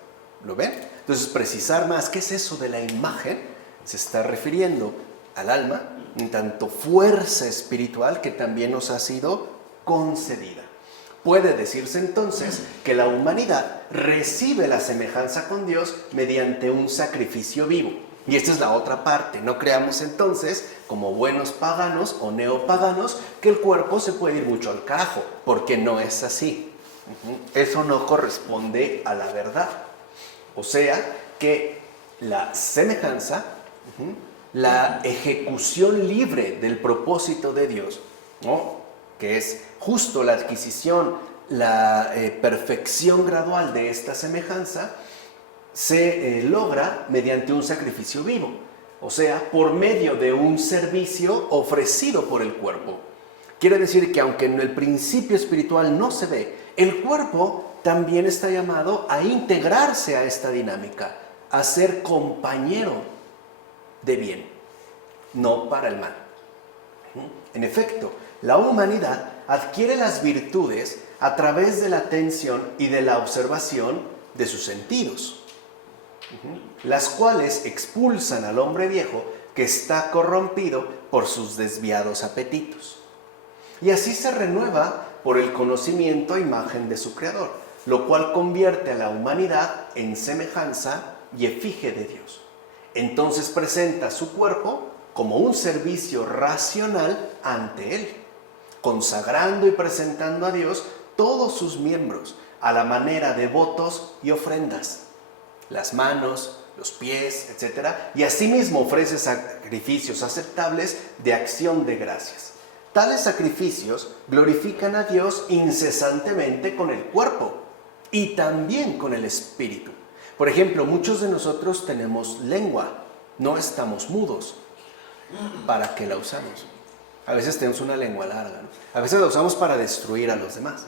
¿Lo ven? Entonces, precisar más qué es eso de la imagen, se está refiriendo al alma, en tanto fuerza espiritual que también nos ha sido concedida. Puede decirse entonces que la humanidad recibe la semejanza con Dios mediante un sacrificio vivo. Y esta es la otra parte. No creamos entonces, como buenos paganos o neopaganos, que el cuerpo se puede ir mucho al carajo, porque no es así. Eso no corresponde a la verdad. O sea que la semejanza, la ejecución libre del propósito de Dios, ¿no?, que es justo la adquisición, la perfección gradual de esta semejanza, se logra mediante un sacrificio vivo, o sea, por medio de un servicio ofrecido por el cuerpo. Quiere decir que aunque en el principio espiritual no se ve, el cuerpo también está llamado a integrarse a esta dinámica, a ser compañero de bien, no para el mal. En efecto, la humanidad adquiere las virtudes a través de la atención y de la observación de sus sentidos, las cuales expulsan al hombre viejo que está corrompido por sus desviados apetitos. Y así se renueva por el conocimiento a imagen de su Creador, lo cual convierte a la humanidad en semejanza y efigie de Dios. Entonces presenta su cuerpo como un servicio racional ante Él, consagrando y presentando a Dios todos sus miembros a la manera de votos y ofrendas, las manos, los pies, etc. Y asimismo ofrece sacrificios aceptables de acción de gracias. Tales sacrificios glorifican a Dios incesantemente con el cuerpo y también con el espíritu. Por ejemplo, muchos de nosotros tenemos lengua, no estamos mudos. ¿Para qué la usamos? A veces tenemos una lengua larga, ¿no? A veces la usamos para destruir a los demás.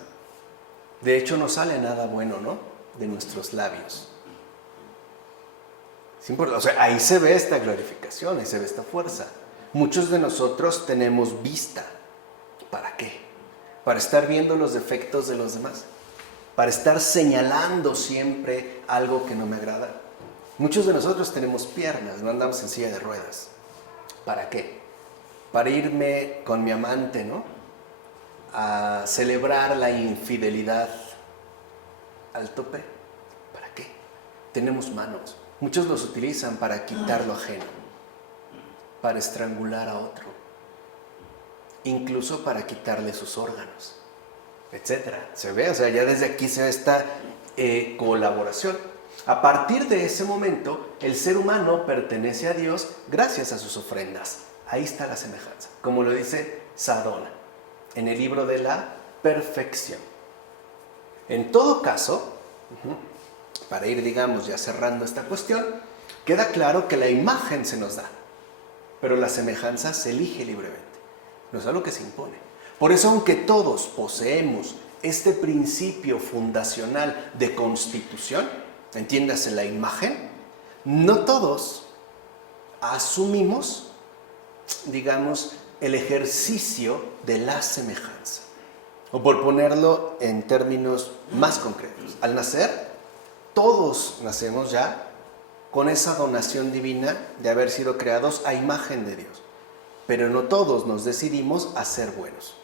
De hecho, no sale nada bueno, ¿no?, de nuestros labios. O sea, ahí se ve esta glorificación, ahí se ve esta fuerza. Muchos de nosotros tenemos vista. ¿Para qué? Para estar viendo los defectos de los demás, para estar señalando siempre algo que no me agrada. Muchos de nosotros tenemos piernas, no andamos en silla de ruedas. ¿Para qué? Para irme con mi amante, ¿no?, a celebrar la infidelidad al tope. ¿Para qué? Tenemos manos. Muchos los utilizan para quitar lo ajeno, para estrangular a otro, incluso para quitarle sus órganos, etc. ¿Se ve? O sea, ya desde aquí se ve esta colaboración. A partir de ese momento, el ser humano pertenece a Dios gracias a sus ofrendas. Ahí está la semejanza, como lo dice Sadona en el libro de la perfección. En todo caso, para ir, digamos, ya cerrando esta cuestión, queda claro que la imagen se nos da, pero la semejanza se elige libremente, no es algo que se impone. Por eso, aunque todos poseemos este principio fundacional de constitución, entiéndase la imagen, no todos asumimos, digamos, el ejercicio de la semejanza. O por ponerlo en términos más concretos, al nacer, todos nacemos ya con esa donación divina de haber sido creados a imagen de Dios. Pero no todos nos decidimos a ser buenos.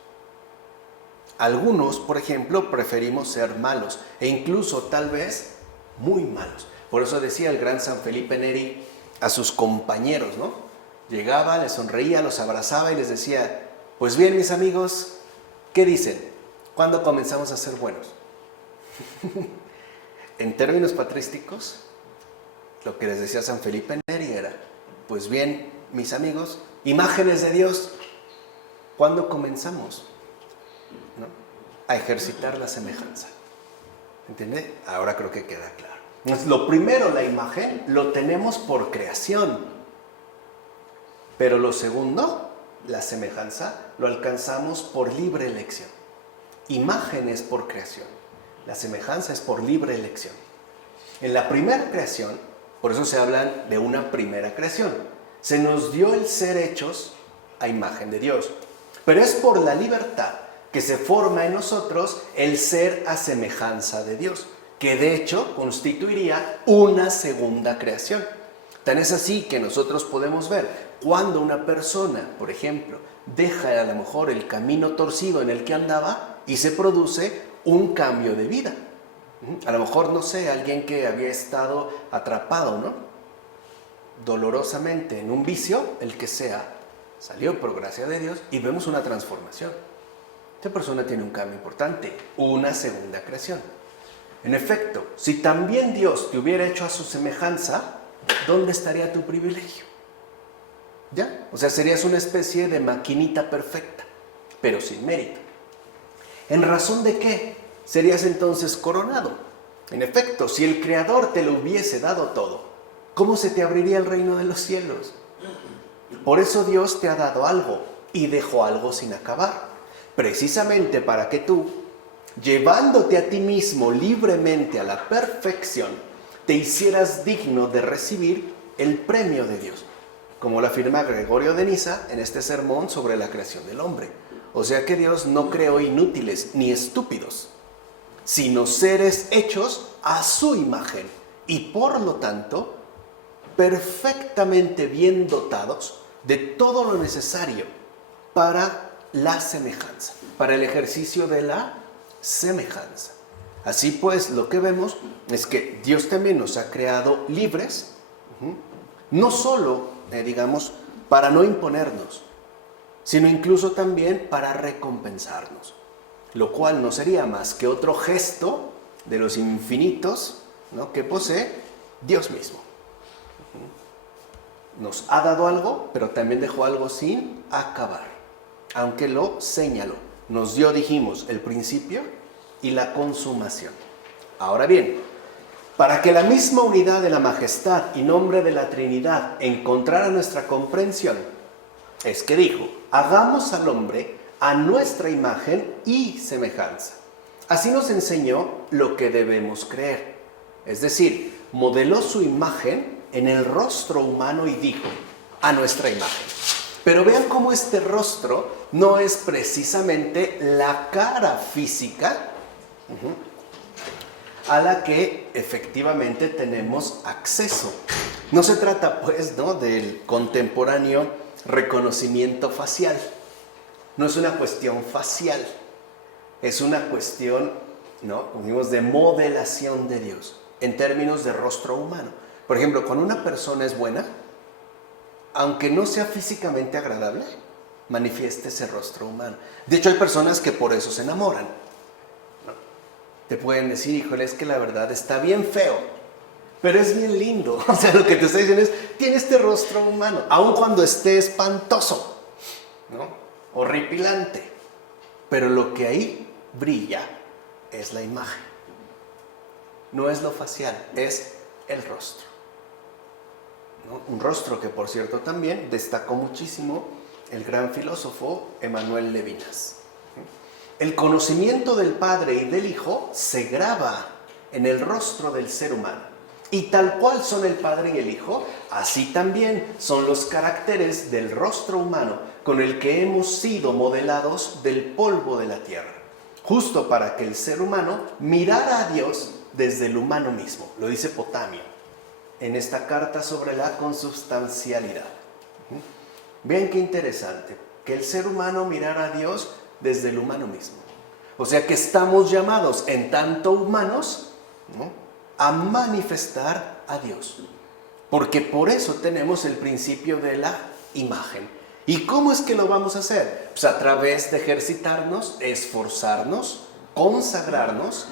Algunos, por ejemplo, preferimos ser malos e incluso tal vez muy malos. Por eso decía el gran San Felipe Neri a sus compañeros, ¿no? Llegaba, les sonreía, los abrazaba y les decía, pues bien, mis amigos, ¿qué dicen? ¿Cuándo comenzamos a ser buenos? En términos patrísticos, lo que les decía San Felipe Neri era, pues bien, mis amigos, imágenes de Dios, ¿cuándo comenzamos, ¿no?, a ejercitar la semejanza? ¿Entiende? Ahora creo que queda claro. Entonces, lo primero, la imagen, lo tenemos por creación. Pero lo segundo, la semejanza, lo alcanzamos por libre elección. Imagen es por creación. La semejanza es por libre elección. En la primera creación, por eso se habla de una primera creación. Se nos dio el ser hechos a imagen de Dios. Pero es por la libertad que se forma en nosotros el ser a semejanza de Dios, que de hecho constituiría una segunda creación. Tan es así que nosotros podemos ver cuando una persona, por ejemplo, deja a lo mejor el camino torcido en el que andaba y se produce un cambio de vida. A lo mejor, no sé, alguien que había estado atrapado, ¿no?, dolorosamente en un vicio, el que sea, salió por gracia de Dios y vemos una transformación. Esta persona tiene un cambio importante, una segunda creación. En efecto, si también Dios te hubiera hecho a su semejanza, ¿dónde estaría tu privilegio? ¿Ya? O sea, serías una especie de maquinita perfecta, pero sin mérito. ¿En razón de qué serías entonces coronado? En efecto, si el Creador te lo hubiese dado todo, ¿cómo se te abriría el reino de los cielos? Por eso Dios te ha dado algo y dejó algo sin acabar, precisamente para que tú, llevándote a ti mismo libremente a la perfección, te hicieras digno de recibir el premio de Dios, como lo afirma Gregorio de Niza en este sermón sobre la creación del hombre. O sea que Dios no creó inútiles ni estúpidos, sino seres hechos a su imagen y por lo tanto perfectamente bien dotados de todo lo necesario para la semejanza, para el ejercicio de la semejanza. Así pues, lo que vemos es que Dios también nos ha creado libres, no solo, digamos, para no imponernos, sino incluso también para recompensarnos, lo cual no sería más que otro gesto de los infinitos, ¿no?, que posee Dios mismo. Nos ha dado algo, pero también dejó algo sin acabar, aunque lo señaló. Nos dio, dijimos, el principio y la consumación. Ahora bien, para que la misma unidad de la majestad y nombre de la Trinidad encontrara nuestra comprensión, es que dijo, hagamos al hombre a nuestra imagen y semejanza. Así nos enseñó lo que debemos creer. Es decir, modeló su imagen en el rostro humano y dijo, a nuestra imagen. Pero vean cómo este rostro no es precisamente la cara física a la que efectivamente tenemos acceso. No se trata, pues, ¿no?, del contemporáneo reconocimiento facial. No es una cuestión facial, es una cuestión, ¿no?, digamos, de modelación de Dios en términos de rostro humano. Por ejemplo, cuando una persona es buena, aunque no sea físicamente agradable, manifiesta ese rostro humano. De hecho, hay personas que por eso se enamoran. Te pueden decir, híjole, es que la verdad está bien feo, pero es bien lindo. O sea, lo que te está diciendo es, tiene este rostro humano, aun cuando esté espantoso, ¿no?, horripilante. Pero lo que ahí brilla es la imagen. No es lo facial, es el rostro, ¿no? Un rostro que, por cierto, también destacó muchísimo el gran filósofo Emmanuel Levinas. El conocimiento del Padre y del Hijo se graba en el rostro del ser humano. Y tal cual son el Padre y el Hijo, así también son los caracteres del rostro humano con el que hemos sido modelados del polvo de la tierra, justo para que el ser humano mirara a Dios desde el humano mismo. Lo dice Potamio en esta carta sobre la consubstancialidad. Vean qué interesante, que el ser humano mirara a Dios desde el humano mismo. O sea que estamos llamados, en tanto humanos, ¿no?, a manifestar a Dios. Porque por eso tenemos el principio de la imagen. ¿Y cómo es que lo vamos a hacer? Pues a través de ejercitarnos, esforzarnos, consagrarnos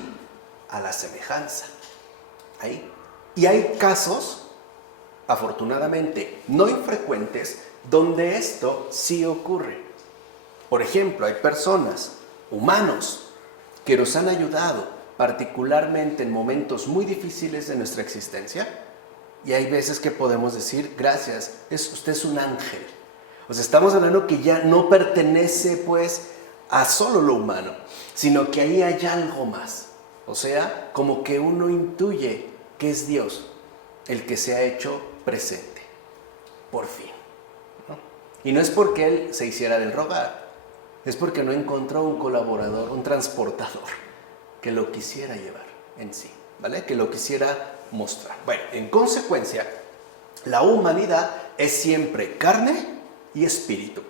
a la semejanza. Ahí. Y hay casos, afortunadamente, no infrecuentes, donde esto sí ocurre. Por ejemplo, hay personas, humanos, que nos han ayudado, particularmente en momentos muy difíciles de nuestra existencia, y hay veces que podemos decir, gracias, usted es un ángel. O sea, estamos hablando que ya no pertenece pues a solo lo humano, sino que ahí hay algo más. O sea, como que uno intuye que es Dios el que se ha hecho presente, por fin, ¿no? Y no es porque Él se hiciera del rogar, es porque no encontró un colaborador, un transportador, que lo quisiera llevar en sí, ¿vale? Que lo quisiera mostrar. Bueno, en consecuencia, la humanidad es siempre carne y espíritu.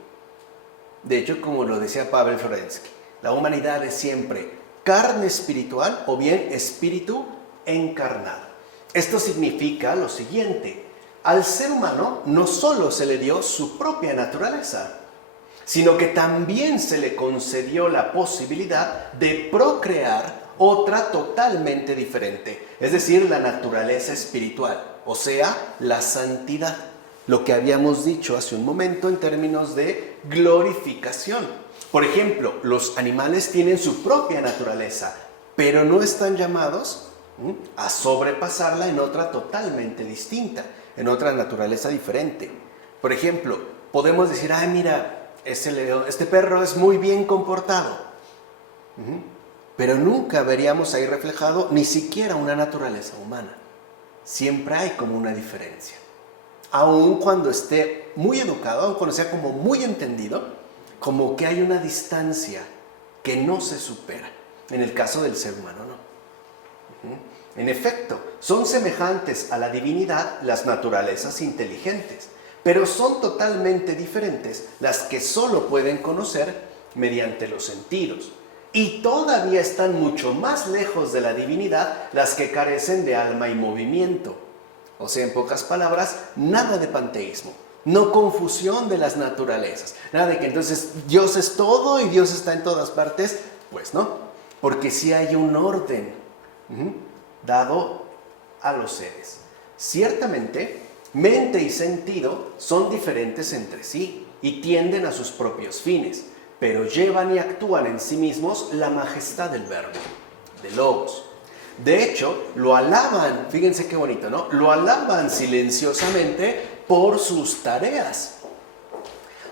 De hecho, como lo decía Pavel Florensky, la humanidad es siempre carne espiritual o bien espíritu encarnado. Esto significa lo siguiente: al ser humano no solo se le dio su propia naturaleza, sino que también se le concedió la posibilidad de procrear otra totalmente diferente, es decir, la naturaleza espiritual, o sea, la santidad, lo que habíamos dicho hace un momento en términos de glorificación. Por ejemplo, los animales tienen su propia naturaleza, pero no están llamados a sobrepasarla en otra totalmente distinta, en otra naturaleza diferente. Por ejemplo, podemos decir, ay, mira, este perro es muy bien comportado, pero nunca veríamos ahí reflejado ni siquiera una naturaleza humana. Siempre hay como una diferencia. Aun cuando esté muy educado, aun cuando sea como muy entendido, como que hay una distancia que no se supera. En el caso del ser humano, no. En efecto, son semejantes a la divinidad las naturalezas inteligentes, pero son totalmente diferentes las que solo pueden conocer mediante los sentidos. Y todavía están mucho más lejos de la divinidad las que carecen de alma y movimiento. O sea, en pocas palabras, nada de panteísmo, no confusión de las naturalezas, nada de que entonces Dios es todo y Dios está en todas partes. Pues no, porque sí hay un orden dado a los seres. Ciertamente, mente y sentido son diferentes entre sí y tienden a sus propios fines, pero llevan y actúan en sí mismos la majestad del verbo, del logos. De hecho, lo alaban, fíjense qué bonito, ¿no? Lo alaban silenciosamente por sus tareas.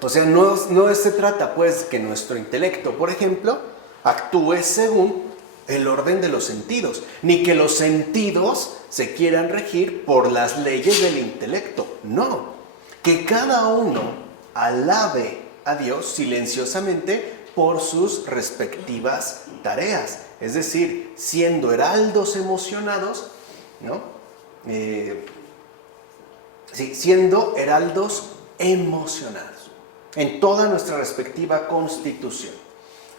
O sea, no se trata pues que nuestro intelecto, por ejemplo, actúe según el orden de los sentidos, ni que los sentidos se quieran regir por las leyes del intelecto. No, que cada uno alabe a Dios silenciosamente por sus respectivas tareas, es decir, siendo heraldos emocionados, ¿no? Siendo heraldos emocionados en toda nuestra respectiva constitución.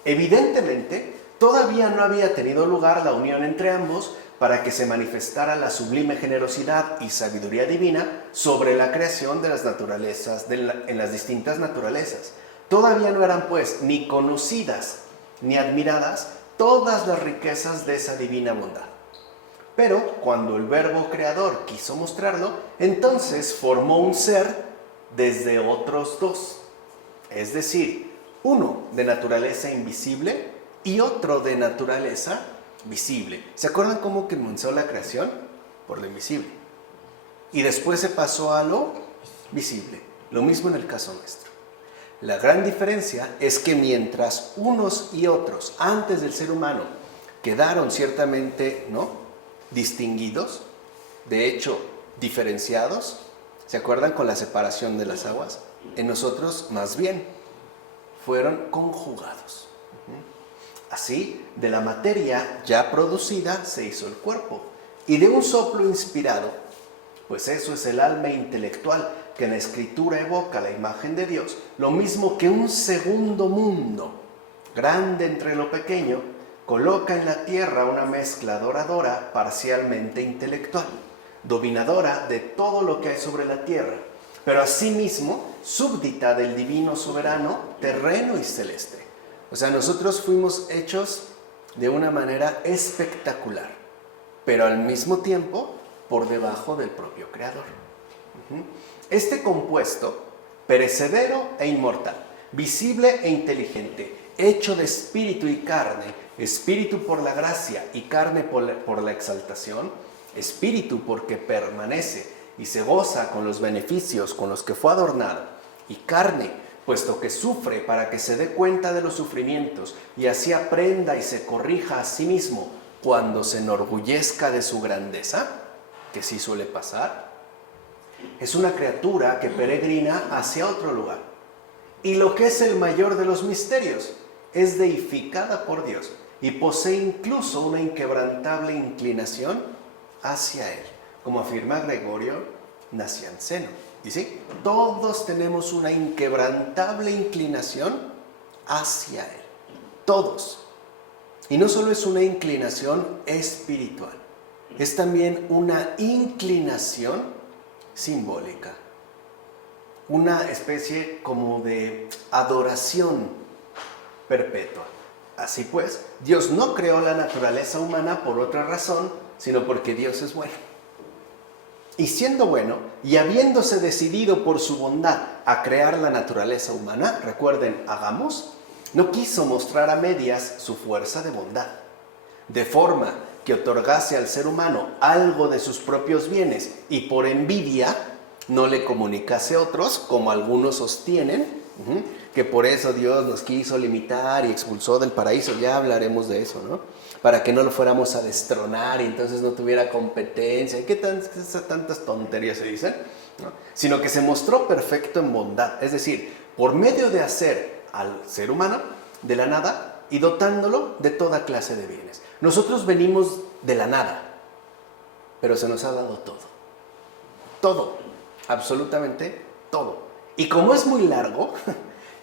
Evidentemente, todavía no había tenido lugar la unión entre ambos para que se manifestara la sublime generosidad y sabiduría divina sobre la creación de las naturalezas, en las distintas naturalezas. Todavía no eran pues ni conocidas ni admiradas todas las riquezas de esa divina bondad. Pero cuando el Verbo Creador quiso mostrarlo, entonces formó un ser desde otros dos, es decir, uno de naturaleza invisible y otro de naturaleza visible. ¿Se acuerdan cómo comenzó la creación? Por lo invisible. Y después se pasó a lo visible. Lo mismo en el caso nuestro. La gran diferencia es que mientras unos y otros, antes del ser humano, quedaron ciertamente, ¿no?, distinguidos, de hecho, diferenciados, ¿se acuerdan con la separación de las aguas? En nosotros, más bien, fueron conjugados. Así, de la materia ya producida se hizo el cuerpo, y de un soplo inspirado, pues eso es el alma intelectual que en la Escritura evoca la imagen de Dios, lo mismo que un segundo mundo, grande entre lo pequeño, coloca en la tierra una mezcla adoradora parcialmente intelectual, dominadora de todo lo que hay sobre la tierra, pero asimismo súbdita del divino soberano, terreno y celeste. O sea, nosotros fuimos hechos de una manera espectacular, pero al mismo tiempo por debajo del propio Creador. Este compuesto, perecedero e inmortal, visible e inteligente, hecho de espíritu y carne, espíritu por la gracia y carne por la exaltación, espíritu porque permanece y se goza con los beneficios con los que fue adornado, y carne, puesto que sufre para que se dé cuenta de los sufrimientos y así aprenda y se corrija a sí mismo cuando se enorgullezca de su grandeza, que sí suele pasar, es una criatura que peregrina hacia otro lugar. Y lo que es el mayor de los misterios, es deificada por Dios y posee incluso una inquebrantable inclinación hacia Él, como afirma Gregorio Nacianceno. Y sí, todos tenemos una inquebrantable inclinación hacia Él, todos. Y no solo es una inclinación espiritual, es también una inclinación simbólica, una especie como de adoración perpetua. Así pues, Dios no creó la naturaleza humana por otra razón, sino porque Dios es bueno. Y siendo bueno, y habiéndose decidido por su bondad a crear la naturaleza humana, recuerden, hagamos, no quiso mostrar a medias su fuerza de bondad, de forma que otorgase al ser humano algo de sus propios bienes y por envidia no le comunicase a otros, como algunos sostienen, que por eso Dios nos quiso limitar y expulsó del paraíso. Ya hablaremos de eso, ¿no? Para que no lo fuéramos a destronar y entonces no tuviera competencia. ¿Qué tantas tonterías se dicen? ¿No? Sino que se mostró perfecto en bondad, es decir, por medio de hacer al ser humano de la nada y dotándolo de toda clase de bienes. Nosotros venimos de la nada, pero se nos ha dado todo. Todo, absolutamente todo. Y como es muy largo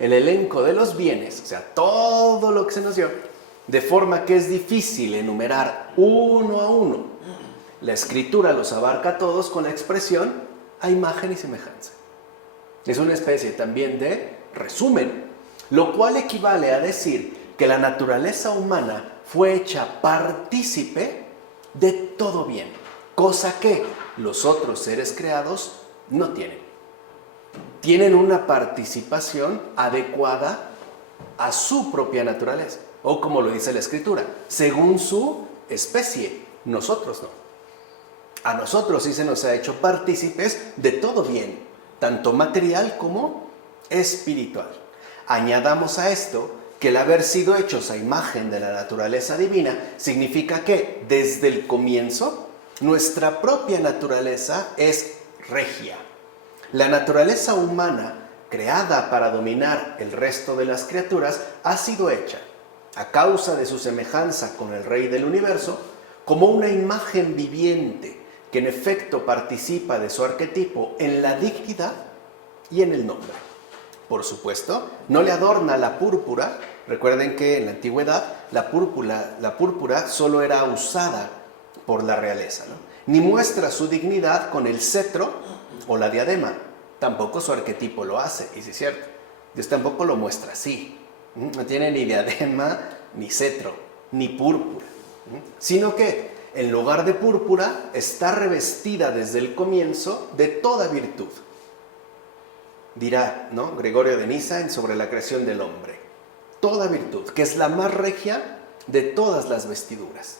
el elenco de los bienes, o sea, todo lo que se nos dio, de forma que es difícil enumerar uno a uno, la Escritura los abarca a todos con la expresión a imagen y semejanza. Es una especie también de resumen, lo cual equivale a decir que la naturaleza humana fue hecha partícipe de todo bien, cosa que los otros seres creados no tienen. Tienen una participación adecuada a su propia naturaleza, o como lo dice la Escritura, según su especie, nosotros no. A nosotros sí se nos ha hecho partícipes de todo bien, tanto material como espiritual. Añadamos a esto que el haber sido hechos a imagen de la naturaleza divina significa que desde el comienzo nuestra propia naturaleza es regia. La naturaleza humana, creada para dominar el resto de las criaturas, ha sido hecha, a causa de su semejanza con el Rey del Universo, como una imagen viviente que en efecto participa de su arquetipo en la dignidad y en el nombre. Por supuesto, no le adorna la púrpura. Recuerden que en la antigüedad la púrpura solo era usada por la realeza, ¿no? Ni muestra su dignidad con el cetro o la diadema. Tampoco su arquetipo lo hace, y sí es cierto. Dios tampoco lo muestra así. No tiene ni diadema, ni cetro, ni púrpura. Sino que en lugar de púrpura está revestida desde el comienzo de toda virtud. Dirá, ¿no?, Gregorio de Niza sobre la creación del hombre. Toda virtud, que es la más regia de todas las vestiduras.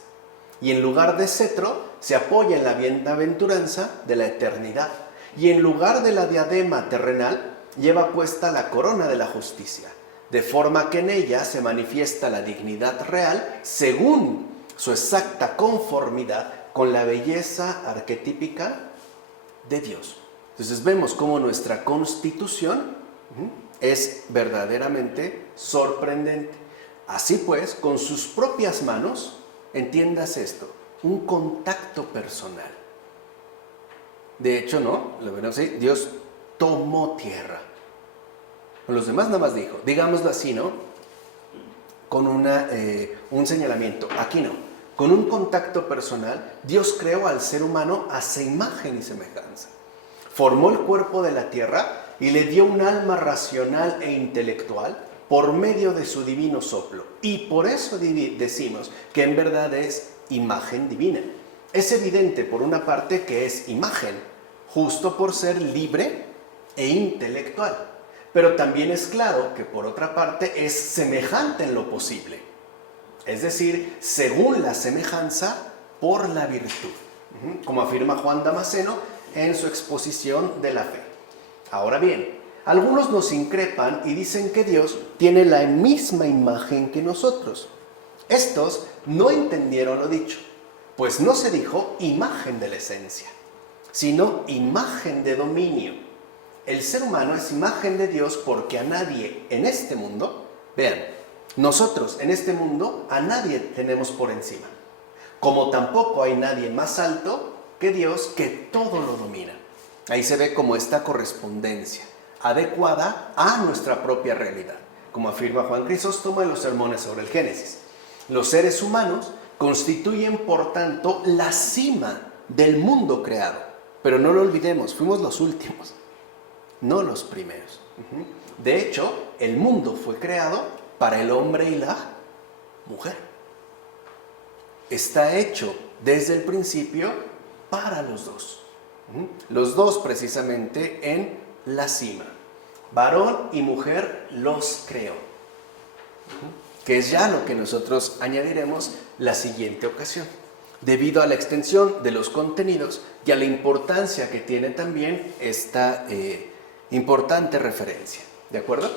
Y en lugar de cetro se apoya en la bienaventuranza de la eternidad. Y en lugar de la diadema terrenal lleva puesta la corona de la justicia, de forma que en ella se manifiesta la dignidad real según su exacta conformidad con la belleza arquetípica de Dios. Entonces vemos cómo nuestra constitución es verdaderamente sorprendente. Así pues, con sus propias manos, entiendas esto, un contacto personal. De hecho, ¿no? Lo veremos así, Dios tomó tierra. Con los demás nada más dijo, digámoslo así, ¿no? Con un señalamiento, aquí no. Con un contacto personal, Dios creó al ser humano a su imagen y semejanza. Formó el cuerpo de la tierra y le dio un alma racional e intelectual por medio de su divino soplo. Y por eso decimos que en verdad es imagen divina. Es evidente, por una parte, que es imagen, justo por ser libre e intelectual. Pero también es claro que, por otra parte, es semejante en lo posible. Es decir, según la semejanza, por la virtud. Como afirma Juan Damasceno en su exposición de la fe. Ahora bien, algunos nos increpan y dicen que Dios tiene la misma imagen que nosotros. Estos no entendieron lo dicho, pues no se dijo imagen de la esencia, sino imagen de dominio. El ser humano es imagen de Dios porque a nadie en este mundo, vean, nosotros en este mundo a nadie tenemos por encima, como tampoco hay nadie más alto que Dios que todo lo domina. Ahí se ve como esta correspondencia adecuada a nuestra propia realidad, como afirma Juan Crisóstomo en los sermones sobre el Génesis. Los seres humanos constituyen, por tanto, la cima del mundo creado. Pero no lo olvidemos, fuimos los últimos, no los primeros. De hecho, el mundo fue creado para el hombre y la mujer. Está hecho desde el principio para los dos. Los dos precisamente en la cima. Varón y mujer los creó. Que es ya lo que nosotros añadiremos la siguiente ocasión. Debido a la extensión de los contenidos y a la importancia que tiene también esta importante referencia. ¿De acuerdo?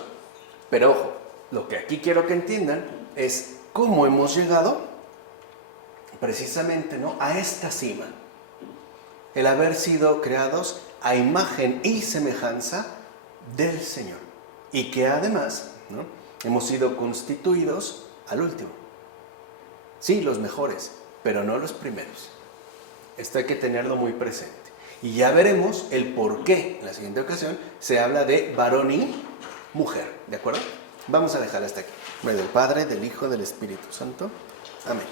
Pero ojo, lo que aquí quiero que entiendan es cómo hemos llegado precisamente, ¿no?, a esta cima. El haber sido creados a imagen y semejanza del Señor. Y que además, ¿no?, hemos sido constituidos al último. Sí, los mejores, pero no los primeros. Esto hay que tenerlo muy presente. Y ya veremos el por qué. En la siguiente ocasión se habla de varón y mujer. ¿De acuerdo? Vamos a dejar hasta aquí. En nombre del Padre, del Hijo, del Espíritu Santo. Amén.